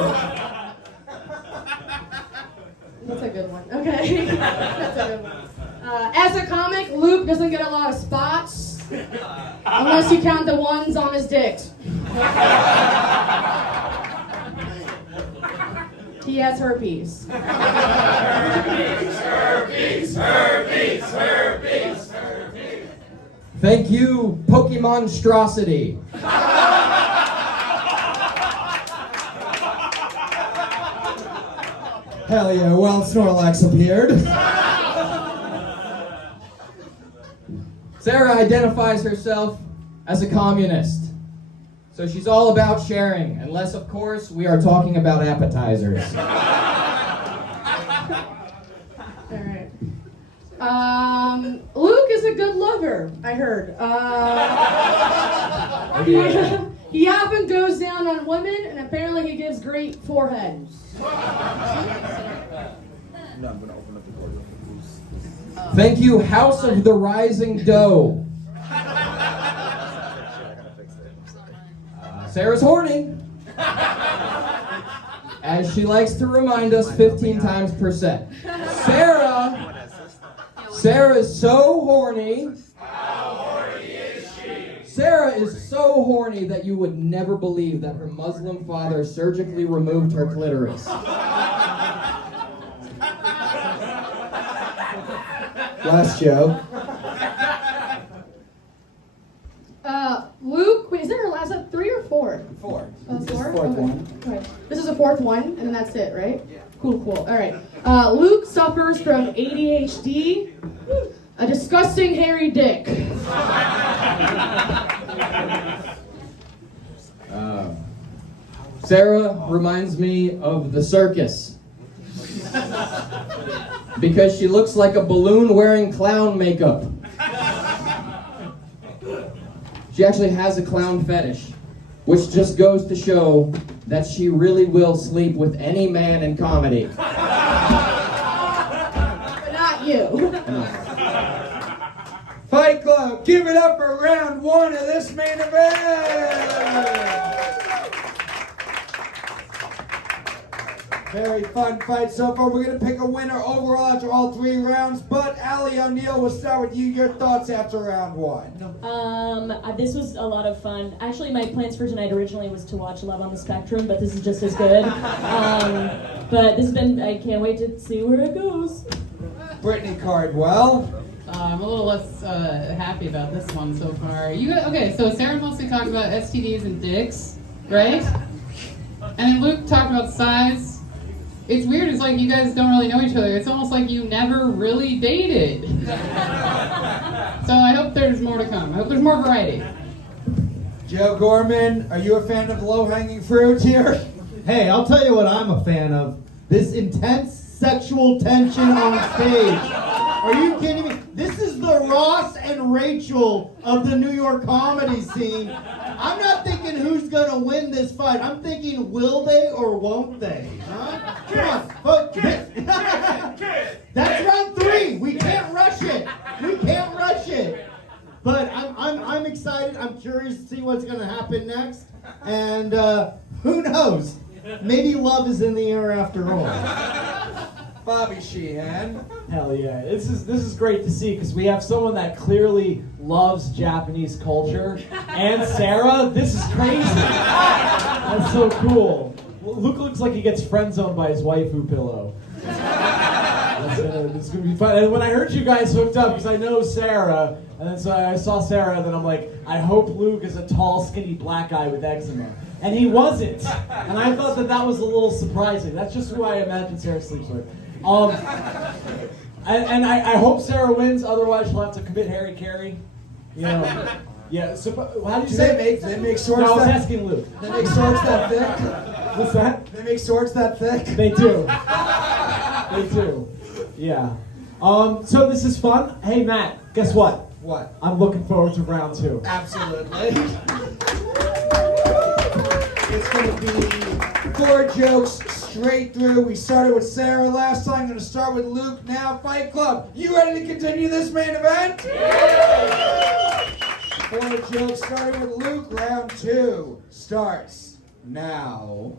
That's a good one. Okay. That's a good one. As a comic, Luke doesn't get a lot of spots unless you count the ones on his dick. He has herpes. Herpes, herpes, herpes, herpes. Thank you, Pokemonstrosity. Hell yeah, well, Snorlax appeared. Sarah identifies herself as a communist. So she's all about sharing, unless, of course, we are talking about appetizers. All right. Luke is a good lover, I heard. He often goes down on women, and apparently he gives great forehead. Thank you, House of the Rising Doe. Sarah's horny, as she likes to remind us 15 times per set. Sarah is so horny. How horny is she? Sarah is so horny that you would never believe that her Muslim father surgically removed her clitoris. Last joke. Luke, wait, is that her last up? 3 or 4? 4. Oh, it's 4? Fourth Okay. one. Okay. This is the 4th one, and then that's it, right? Yeah. Cool. All right. Luke suffers from ADHD, a disgusting hairy dick. Sarah reminds me of the circus. Because she looks like a balloon wearing clown makeup. She actually has a clown fetish, which just goes to show that she really will sleep with any man in comedy. But not you. Fight Club, give it up for round 1 of this main event! Very fun fight so far. We're going to pick a winner overall after all 3 rounds. But Allie O'Neill, we'll start with you. Your thoughts after round 1. This was a lot of fun. Actually, my plans for tonight originally was to watch Love on the Spectrum, but this is just as good. But this has been, I can't wait to see where it goes. Brittany Cardwell. I'm a little less happy about this one so far. Okay, so Sarah mostly talked about STDs and dicks, right? And then Luke talked about size. It's weird, it's like you guys don't really know each other. It's almost like you never really dated. So I hope there's more to come. I hope there's more variety. Joe Gorman, are you a fan of low-hanging fruit here? Hey, I'll tell you what I'm a fan of. This intense sexual tension on stage. Are you kidding me? This is the Ross and Rachel of the New York comedy scene. I'm not thinking who's gonna win this fight. I'm thinking will they or won't they? Huh? Come on, folks. That's round 3. We can't rush it. But I'm excited. I'm curious to see what's gonna happen next. And who knows? Maybe love is in the air after all. Bobby Sheehan. Hell yeah. This is great to see because we have someone that clearly loves Japanese culture. And Sarah, this is crazy. That's so cool. Luke looks like he gets friend zoned by his waifu pillow. It's gonna be fun. And when I heard you guys hooked up, because I know Sarah, and then so I saw Sarah, and then I'm like, I hope Luke is a tall, skinny black guy with eczema. And he wasn't. And I thought that was a little surprising. That's just who I imagine Sarah sleeps with. And I hope Sarah wins, otherwise she'll have to commit Harry Carey. You know. Yeah, so how do you say they make swords No, I was that, asking Luke. They make swords that thick? What's that? They make swords that thick? They do. They do. Yeah. So this is fun. Hey Matt, guess what? What? I'm looking forward to round 2. Absolutely. It's going to be 4 jokes straight through. We started with Sarah last time. I'm going to start with Luke now. Fight Club, you ready to continue this main event? Yeah! 4 jokes starting with Luke. Round 2 starts now.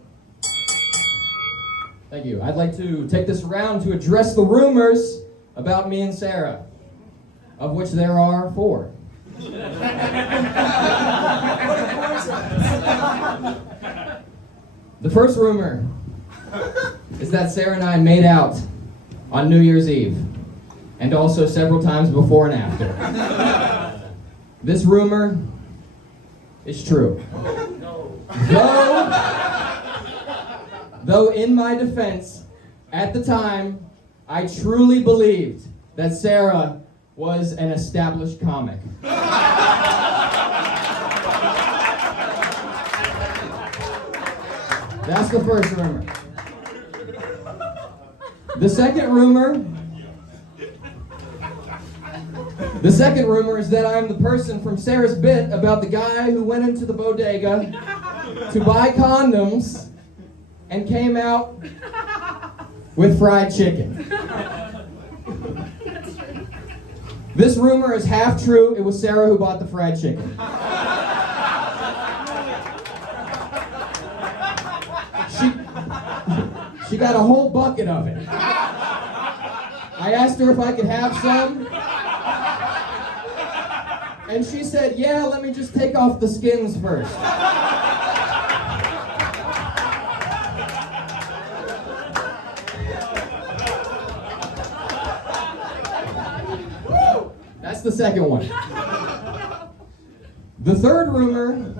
Thank you. I'd like to take this round to address the rumors about me and Sarah, of which there are 4. The first rumor is that Sarah and I made out on New Year's Eve, and also several times before and after. This rumor is true. Though in my defense, at the time, I truly believed that Sarah was an established comic. That's the first rumor. The second rumor is that I'm the person from Sarah's bit about the guy who went into the bodega to buy condoms and came out with fried chicken. This rumor is half true. It was Sarah who bought the fried chicken. She got a whole bucket of it. I asked her if I could have some, and she said, yeah, let me just take off the skins first. That's the second one. The third rumor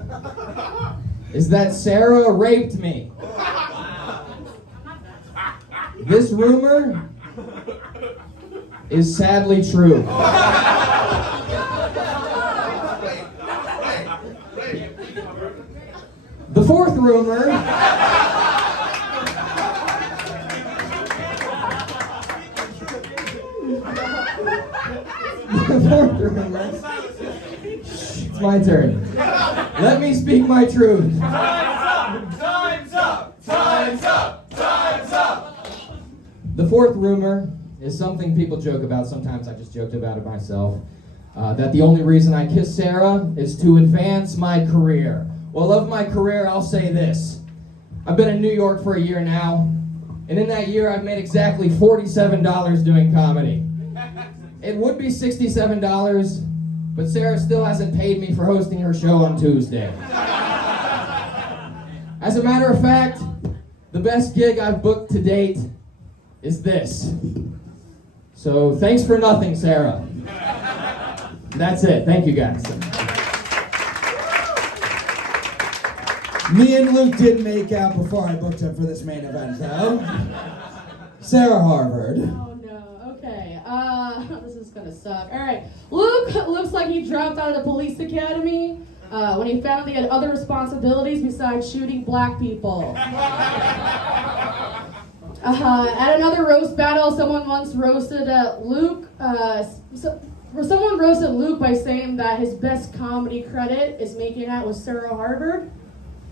is that Sarah raped me. This rumor is sadly true. The fourth rumor it's my turn. Let me speak my truth. Time's up! Time's up! Time's up! The fourth rumor is something people joke about. Sometimes I just joked about it myself. That the only reason I kiss Sarah is to advance my career. Well, of my career, I'll say this. I've been in New York for a year now, and in that year, I've made exactly $47 doing comedy. It would be $67, but Sarah still hasn't paid me for hosting her show on Tuesday. As a matter of fact, the best gig I've booked to date is this. So thanks for nothing, Sarah. That's it. Thank you, guys. Me and Luke did make out before I booked him for this main event, though. Sarah Harvard. Oh no, okay. This is gonna suck. Alright. Luke looks like he dropped out of the police academy when he found he had other responsibilities besides shooting black people. At another roast battle, someone once roasted Luke. Someone roasted Luke by saying that his best comedy credit is making out with Sarah Harvard.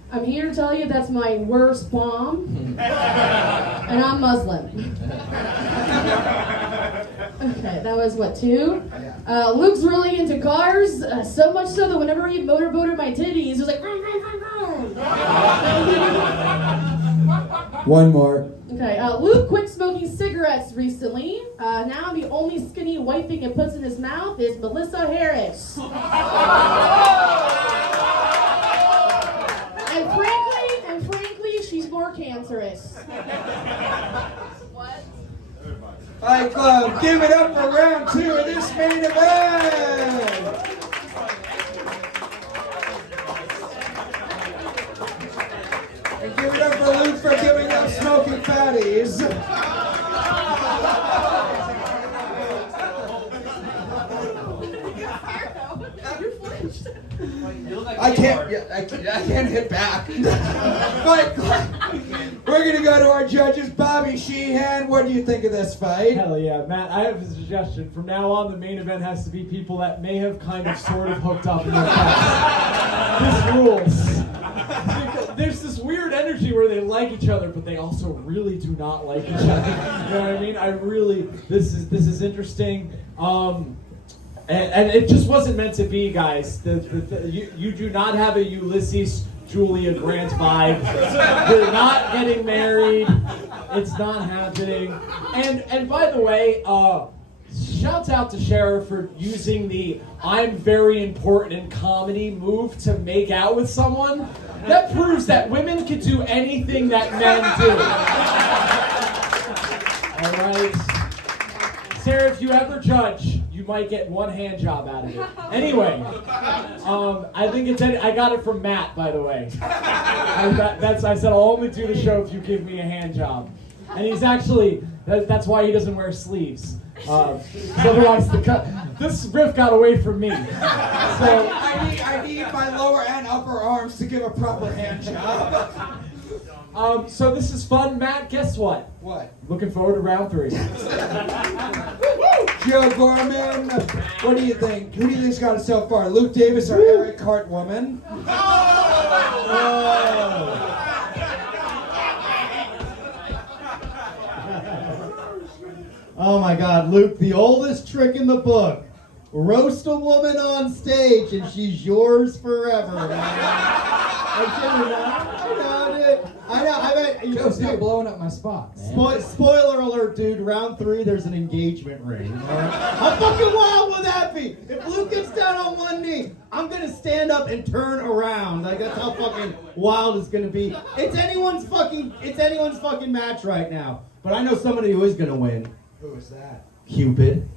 I'm here to tell you that's my worst bomb, and I'm Muslim. Okay, that was what, 2? Luke's really into cars, so much so that whenever he motorboated my titties, he was like, vroom, vroom, vroom, vroom. One more. Okay, Luke quit smoking cigarettes recently. Now the only skinny white thing he puts in his mouth is Melissa Harris. And frankly, she's more cancerous. What? Fight Club, give it up for round 2 of this main event. And give it up for Luke for giving up smoking fatties. I can't hit back. Fight Club. We're gonna go to our judges. Bobby Sheehan, what do you think of this fight? Hell yeah, Matt, I have a suggestion. From now on, the main event has to be people that may have kind of sort of hooked up in the past. This rules. There's this this weird energy where they like each other, but they also really do not like each other. You know what I mean? This is interesting. And it just wasn't meant to be, guys. You do not have a Ulysses Julia Grant vibe. You're not getting married. It's not happening. And by the way, shouts out to Sheriff for using the "I'm very important in comedy" move to make out with someone. That proves that women can do anything that men do. All right. Sarah, if you ever judge, you might get one hand job out of it. Anyway, I think I got it from Matt, by the way. I said I'll only do the show if you give me a hand job. And he's actually, that's why he doesn't wear sleeves. Otherwise, this riff got away from me. So I need my lower and upper arms to give a proper hand job. So this is fun, Matt. Guess what? What? Looking forward to round 3. Joe Gorman, what do you think? Who do you think's got it so far? Luke Davis or Eric Cartwoman? Oh my God, Luke, the oldest trick in the book. Roast a woman on stage and she's yours forever. I bet. Joe's not blowing up my spot, man. Spoiler alert, dude. Round 3, there's an engagement ring. Right? How fucking wild would that be? If Luke gets down on one knee, I'm gonna stand up and turn around. Like that's how fucking wild it's gonna be. It's anyone's fucking match right now. But I know somebody who is gonna win. Who is that? Cupid.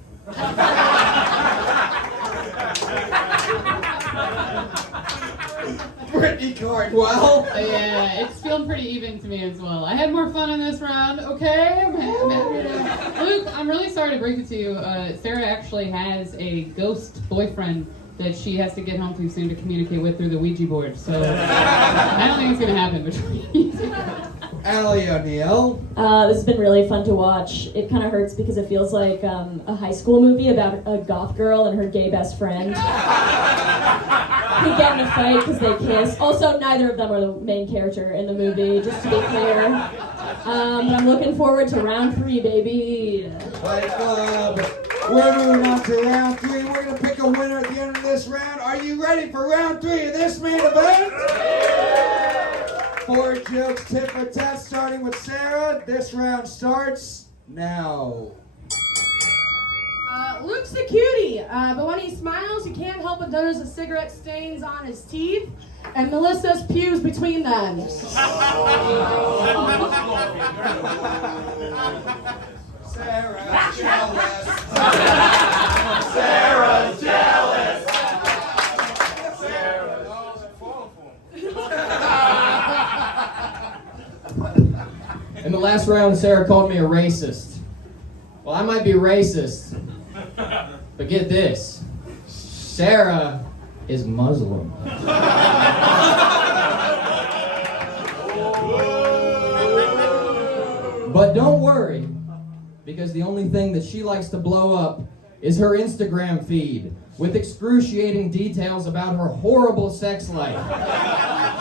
Brittany Cardwell. Yeah, it's feeling pretty even to me as well. I had more fun in this round, okay? Luke, I'm really sorry to break it to you. Sarah actually has a ghost boyfriend that she has to get home too soon to communicate with through the Ouija board. So I don't think it's going to happen between you two. Allie O'Neill. This has been really fun to watch. It kind of hurts because it feels like a high school movie about a goth girl and her gay best friend. They get in a fight because they kiss. Also, neither of them are the main character in the movie, just to be clear. But I'm looking forward to round 3, baby. Fight Club. We're moving on to round 3. We're going to pick a winner at the end of this round. Are you ready for round 3 of this main event? 4 jokes, tit for tat, starting with Sarah. This round starts now. Luke's a cutie, but when he smiles, you can't help but notice the cigarette stains on his teeth and Melissa's pews between them. Sarah's jealous. Sarah's jealous. In the last round, Sarah called me a racist. Well, I might be racist, but get this. Sarah is Muslim. But don't worry, because the only thing that she likes to blow up is her Instagram feed with excruciating details about her horrible sex life.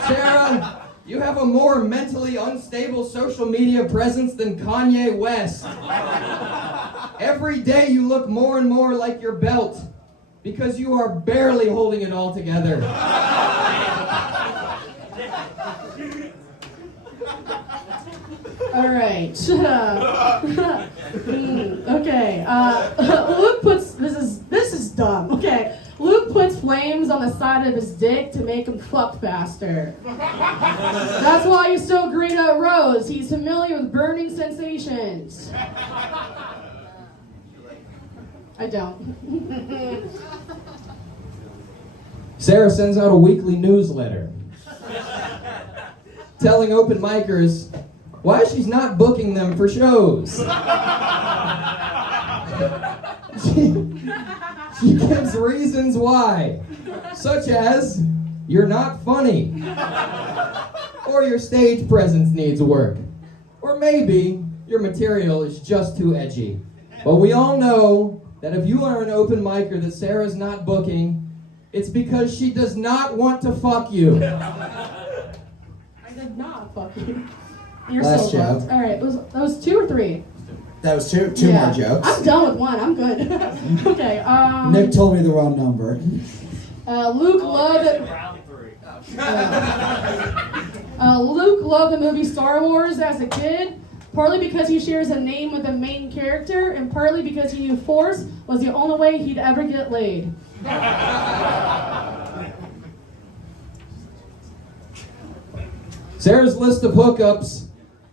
Sarah, you have a more mentally unstable social media presence than Kanye West. Every day you look more and more like your belt because you are barely holding it all together. All right. Okay. Luke puts this is dumb. Okay. Luke puts flames on the side of his dick to make him fuck faster. That's why he's so great at Rose. He's familiar with burning sensations. I don't. Sarah sends out a weekly newsletter telling open micers why she's not booking them for shows. She gives reasons why, such as you're not funny, or your stage presence needs work, or maybe your material is just too edgy. But we all know that if you are an open micer that Sarah's not booking, it's because she does not want to fuck you. I not fuck you. You're Last so joke. fucked. All right, that was 2 or 3? That was two more jokes. I'm done with one. I'm good. Okay. Nick told me the wrong number. Luke loved it. Luke loved the movie Star Wars as a kid, partly because he shares a name with the main character, and partly because he knew Force was the only way he'd ever get laid. Sarah's list of hookups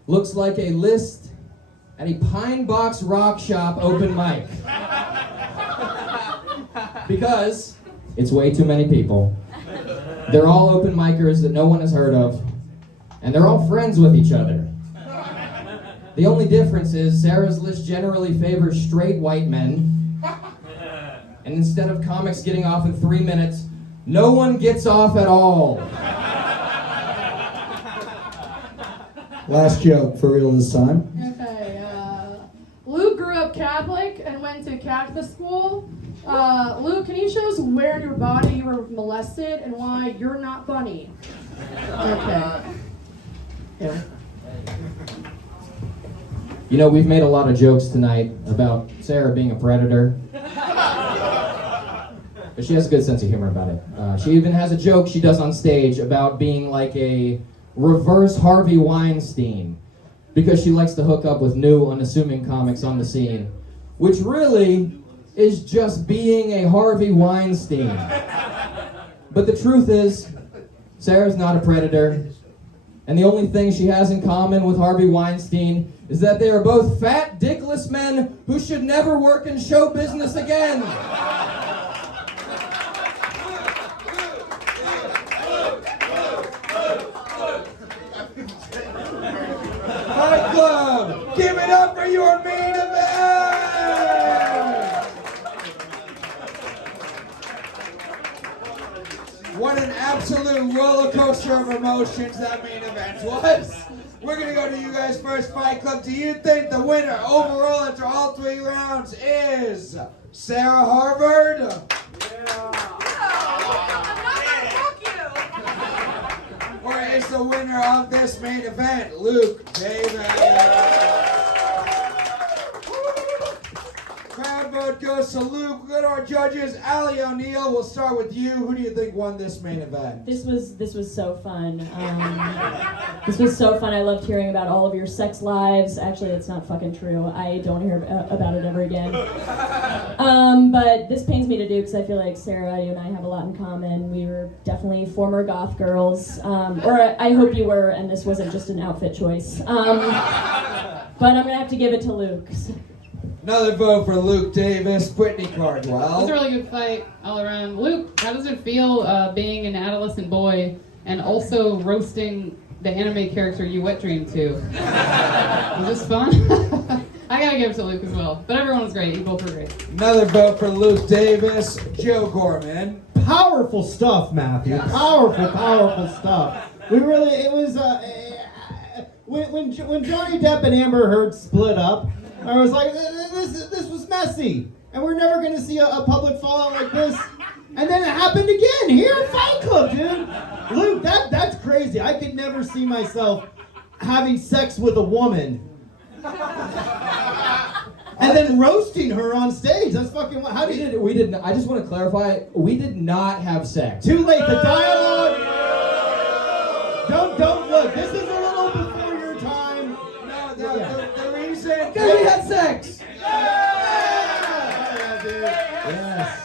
looks like a list at a Pine Box Rock Shop open mic. Because it's way too many people. They're all open micers that no one has heard of, and they're all friends with each other. The only difference is Sarah's list generally favors straight white men, and instead of comics getting off in 3 minutes, no one gets off at all. Last joke for real this time. Okay. Luke grew up Catholic and went to Catholic school. Luke, can you show us where in your body you were molested and why you're not funny? Okay. Yeah. You know, we've made a lot of jokes tonight about Sarah being a predator. But she has a good sense of humor about it. She even has a joke she does on stage about being like a reverse Harvey Weinstein, because she likes to hook up with new, unassuming comics on the scene, which really is just being a Harvey Weinstein. But the truth is, Sarah's not a predator, and the only thing she has in common with Harvey Weinstein is that they are both fat, dickless men who should never work in show business again. Fight Club, give it up for your main event! What an absolute roller coaster of emotions that main event was. We're gonna go to you guys first, Fight Club. Do you think the winner overall after all 3 rounds is Sarah Harvard? Or is the winner of this main event Luke Davis? Crowd vote goes to Luke. We'll go to our judges. Allie O'Neill, we'll start with you. Who do you think won this main event? This was so fun. This was so fun. I loved hearing about all of your sex lives. Actually, it's not fucking true. I don't hear about it ever again. But this pains me to do because I feel like Sarah, you and I have a lot in common. We were definitely former goth girls. Or I hope you were, and this wasn't just an outfit choice. But I'm going to have to give it to Luke. Another vote for Luke Davis. Brittany Cardwell. It was a really good fight all around. Luke, how does it feel being an adolescent boy and also roasting the anime character you wet dreamed to? Was this fun? I gotta give it to Luke as well. But everyone was great. You both were great. Another vote for Luke Davis. Joe Gorman. Powerful stuff, Matthew. Yes. Powerful stuff. It was when Johnny Depp and Amber Heard split up, I was like, this was messy, and we're never going to see a public fallout like this. And then it happened again here at Fight Club, dude. Luke, that's crazy. I could never see myself having sex with a woman and then roasting her on stage. That's fucking. How did you? We didn't. I just want to clarify. We did not have sex. Too late. The dialogue. Don't look. This is a little before your time. No, the reason. We had sex. Yeah, dude. Yes.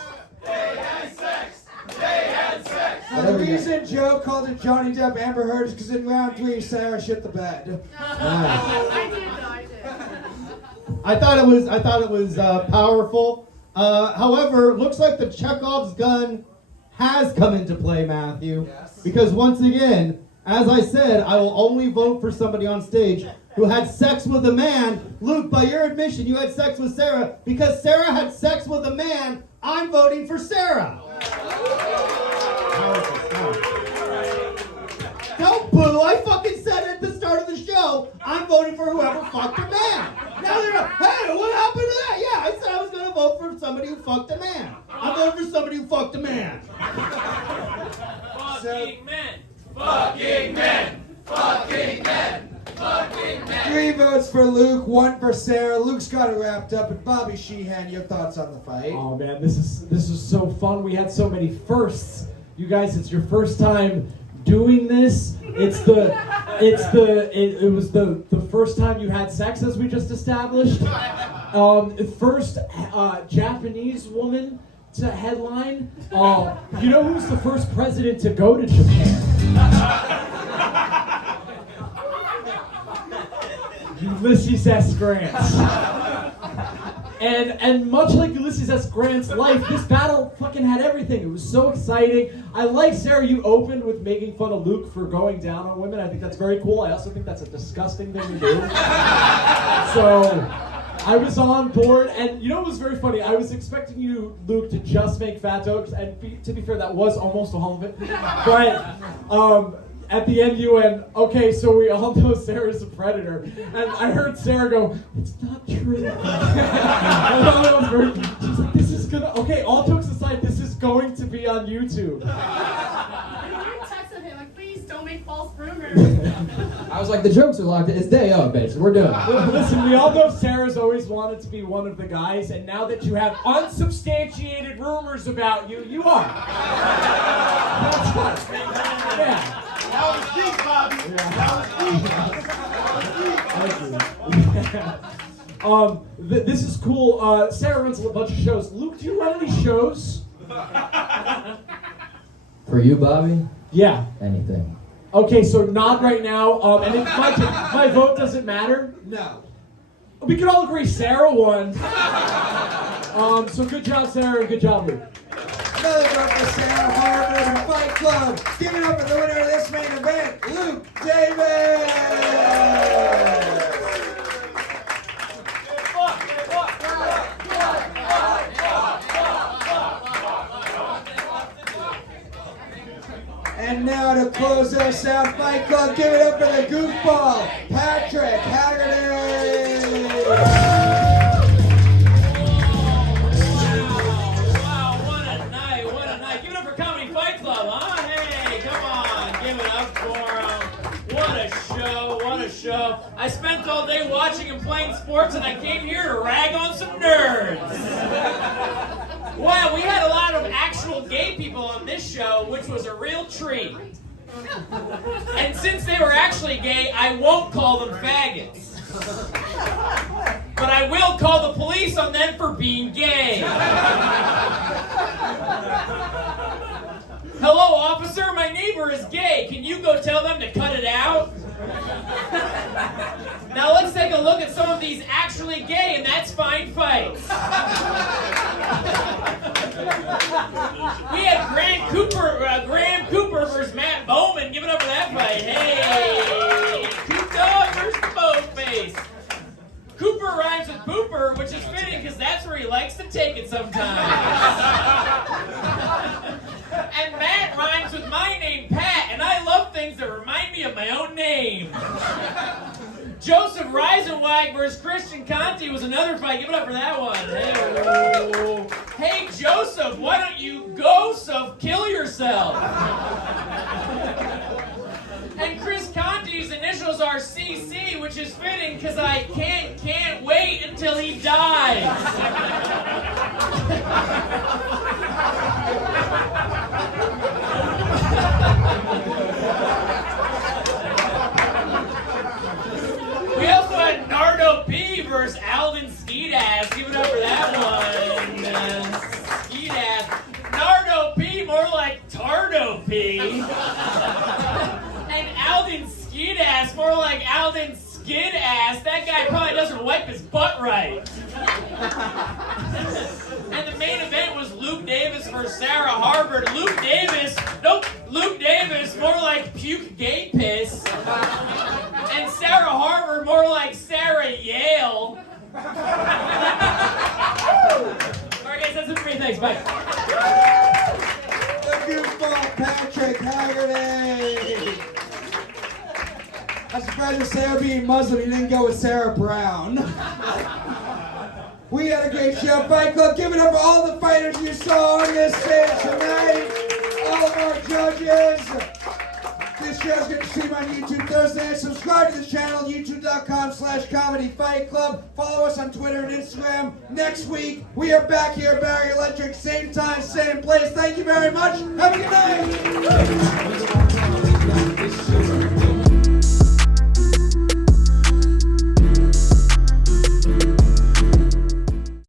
The reason Joe called it Johnny Depp Amber Heard is because in round 3, Sarah shit the bed. I did. I thought it was powerful. However, looks like the Chekhov's gun has come into play, Matthew. Yes. Because once again, as I said, I will only vote for somebody on stage who had sex with a man. Luke, by your admission, you had sex with Sarah. Because Sarah had sex with a man, I'm voting for Sarah. Don't boo! I fucking said at the start of the show, I'm voting for whoever fucked a man. Now they're like, hey, what happened to that? Yeah, I said I was going to vote for somebody who fucked a man. I'm voting for somebody who fucked a man. Fucking men! Fucking men! Fucking 3 votes for Luke, 1 for Sarah. Luke's got it wrapped up. And Bobby Sheehan, your thoughts on the fight? Oh man, this is so fun. We had so many firsts. You guys, it's your first time doing this. It was the first time you had sex, as we just established. First Japanese woman to headline. You know who's the first president to go to Japan? Ulysses S. Grant. And much like Ulysses S. Grant's life, this battle fucking had everything. It was so exciting. I like, Sarah, you opened with making fun of Luke for going down on women. I think that's very cool. I also think that's a disgusting thing to do. So I was on board, and you know what was very funny? I was expecting you, Luke, to just make fat jokes, and to be fair, that was almost all of it. But at the end you went, okay, so we all know Sarah's a predator. And I heard Sarah go, it's not true. I thought that was very, she's like, this is gonna, okay, all jokes aside, this is going to be on YouTube. I texted him, like, please don't make false rumors. I was like, the jokes are locked in. It's day of, bitch. We're doing it. Listen, we all know Sarah's always wanted to be one of the guys, and now that you have unsubstantiated rumors about you, you are. That's fun. Yeah. That was deep, Bobby. Yeah. That was deep. This is cool. Sarah runs a bunch of shows. Luke, do you run any shows? For you, Bobby? Yeah. Anything. Okay, so not right now. And if my vote doesn't matter. No. We can all agree Sarah won. So good job, Sarah, and good job, Luke. Another vote for Sarah Harvard and Fight Club. Give it up for the winner of this main event, Luke Davis. And now to close us out, Fight Club, give it up for the goofball, Patrick Haggerty. Wow, what a night, what a night. Give it up for Comedy Fight Club, huh? Hey, come on, give it up for them. What a show, what a show. I spent all day watching and playing sports, and I came here to rag on some nerds. Wow, we had a lot of actual gay people on this show, which was a real treat. And since they were actually gay, I won't call them faggots. But I will call the police on them for being gay. Hello, officer, my neighbor is gay. Can you go tell them to cut it out? Now let's take a look at some of these actually gay, and that's fine fights. We had Graham Cooper versus Matt Bowman. Give it up for that fight. Hey, Coop Dog versus the Boatface. Cooper rhymes with Pooper, which is fitting because that's where he likes to take it sometimes. And Matt rhymes with my name, Pat, and I love things that remind me of my own name. Joseph Rosenzweig versus Christian Conti was another fight. Give it up for that one. Hey, Joseph, why don't you go kill yourself? And Chris Conti's initials are CC, which is fitting because I can't wait until he dies. We also had Nardo P versus Alden Skeadas. Give it up for that one. Skeadas. Nardo P, more like Tardo P. And Alden Skeadas, more like Alden Skid Ass. That guy probably doesn't wipe his butt right. And the main event was Luke Davis versus Sarah Harvard. Luke Davis, more like puke gay piss. And Sarah Harvard, more like Sarah Yale. Alright guys, that's it for me. Thanks, bye. The goofball Patrick Haggerty. I'm surprised with Sarah being Muslim, you didn't go with Sarah Brown. We had a great show, Fight Club. Give it up for all the fighters you saw on this stage tonight. All of our judges. This show's going to stream on YouTube Thursday. Subscribe to the channel, YouTube. youtube.com/Comedy Fight Club. Follow us on Twitter and Instagram. Next week, we are back here at Barry Electric, same time, same place. Thank you very much. Have a good night.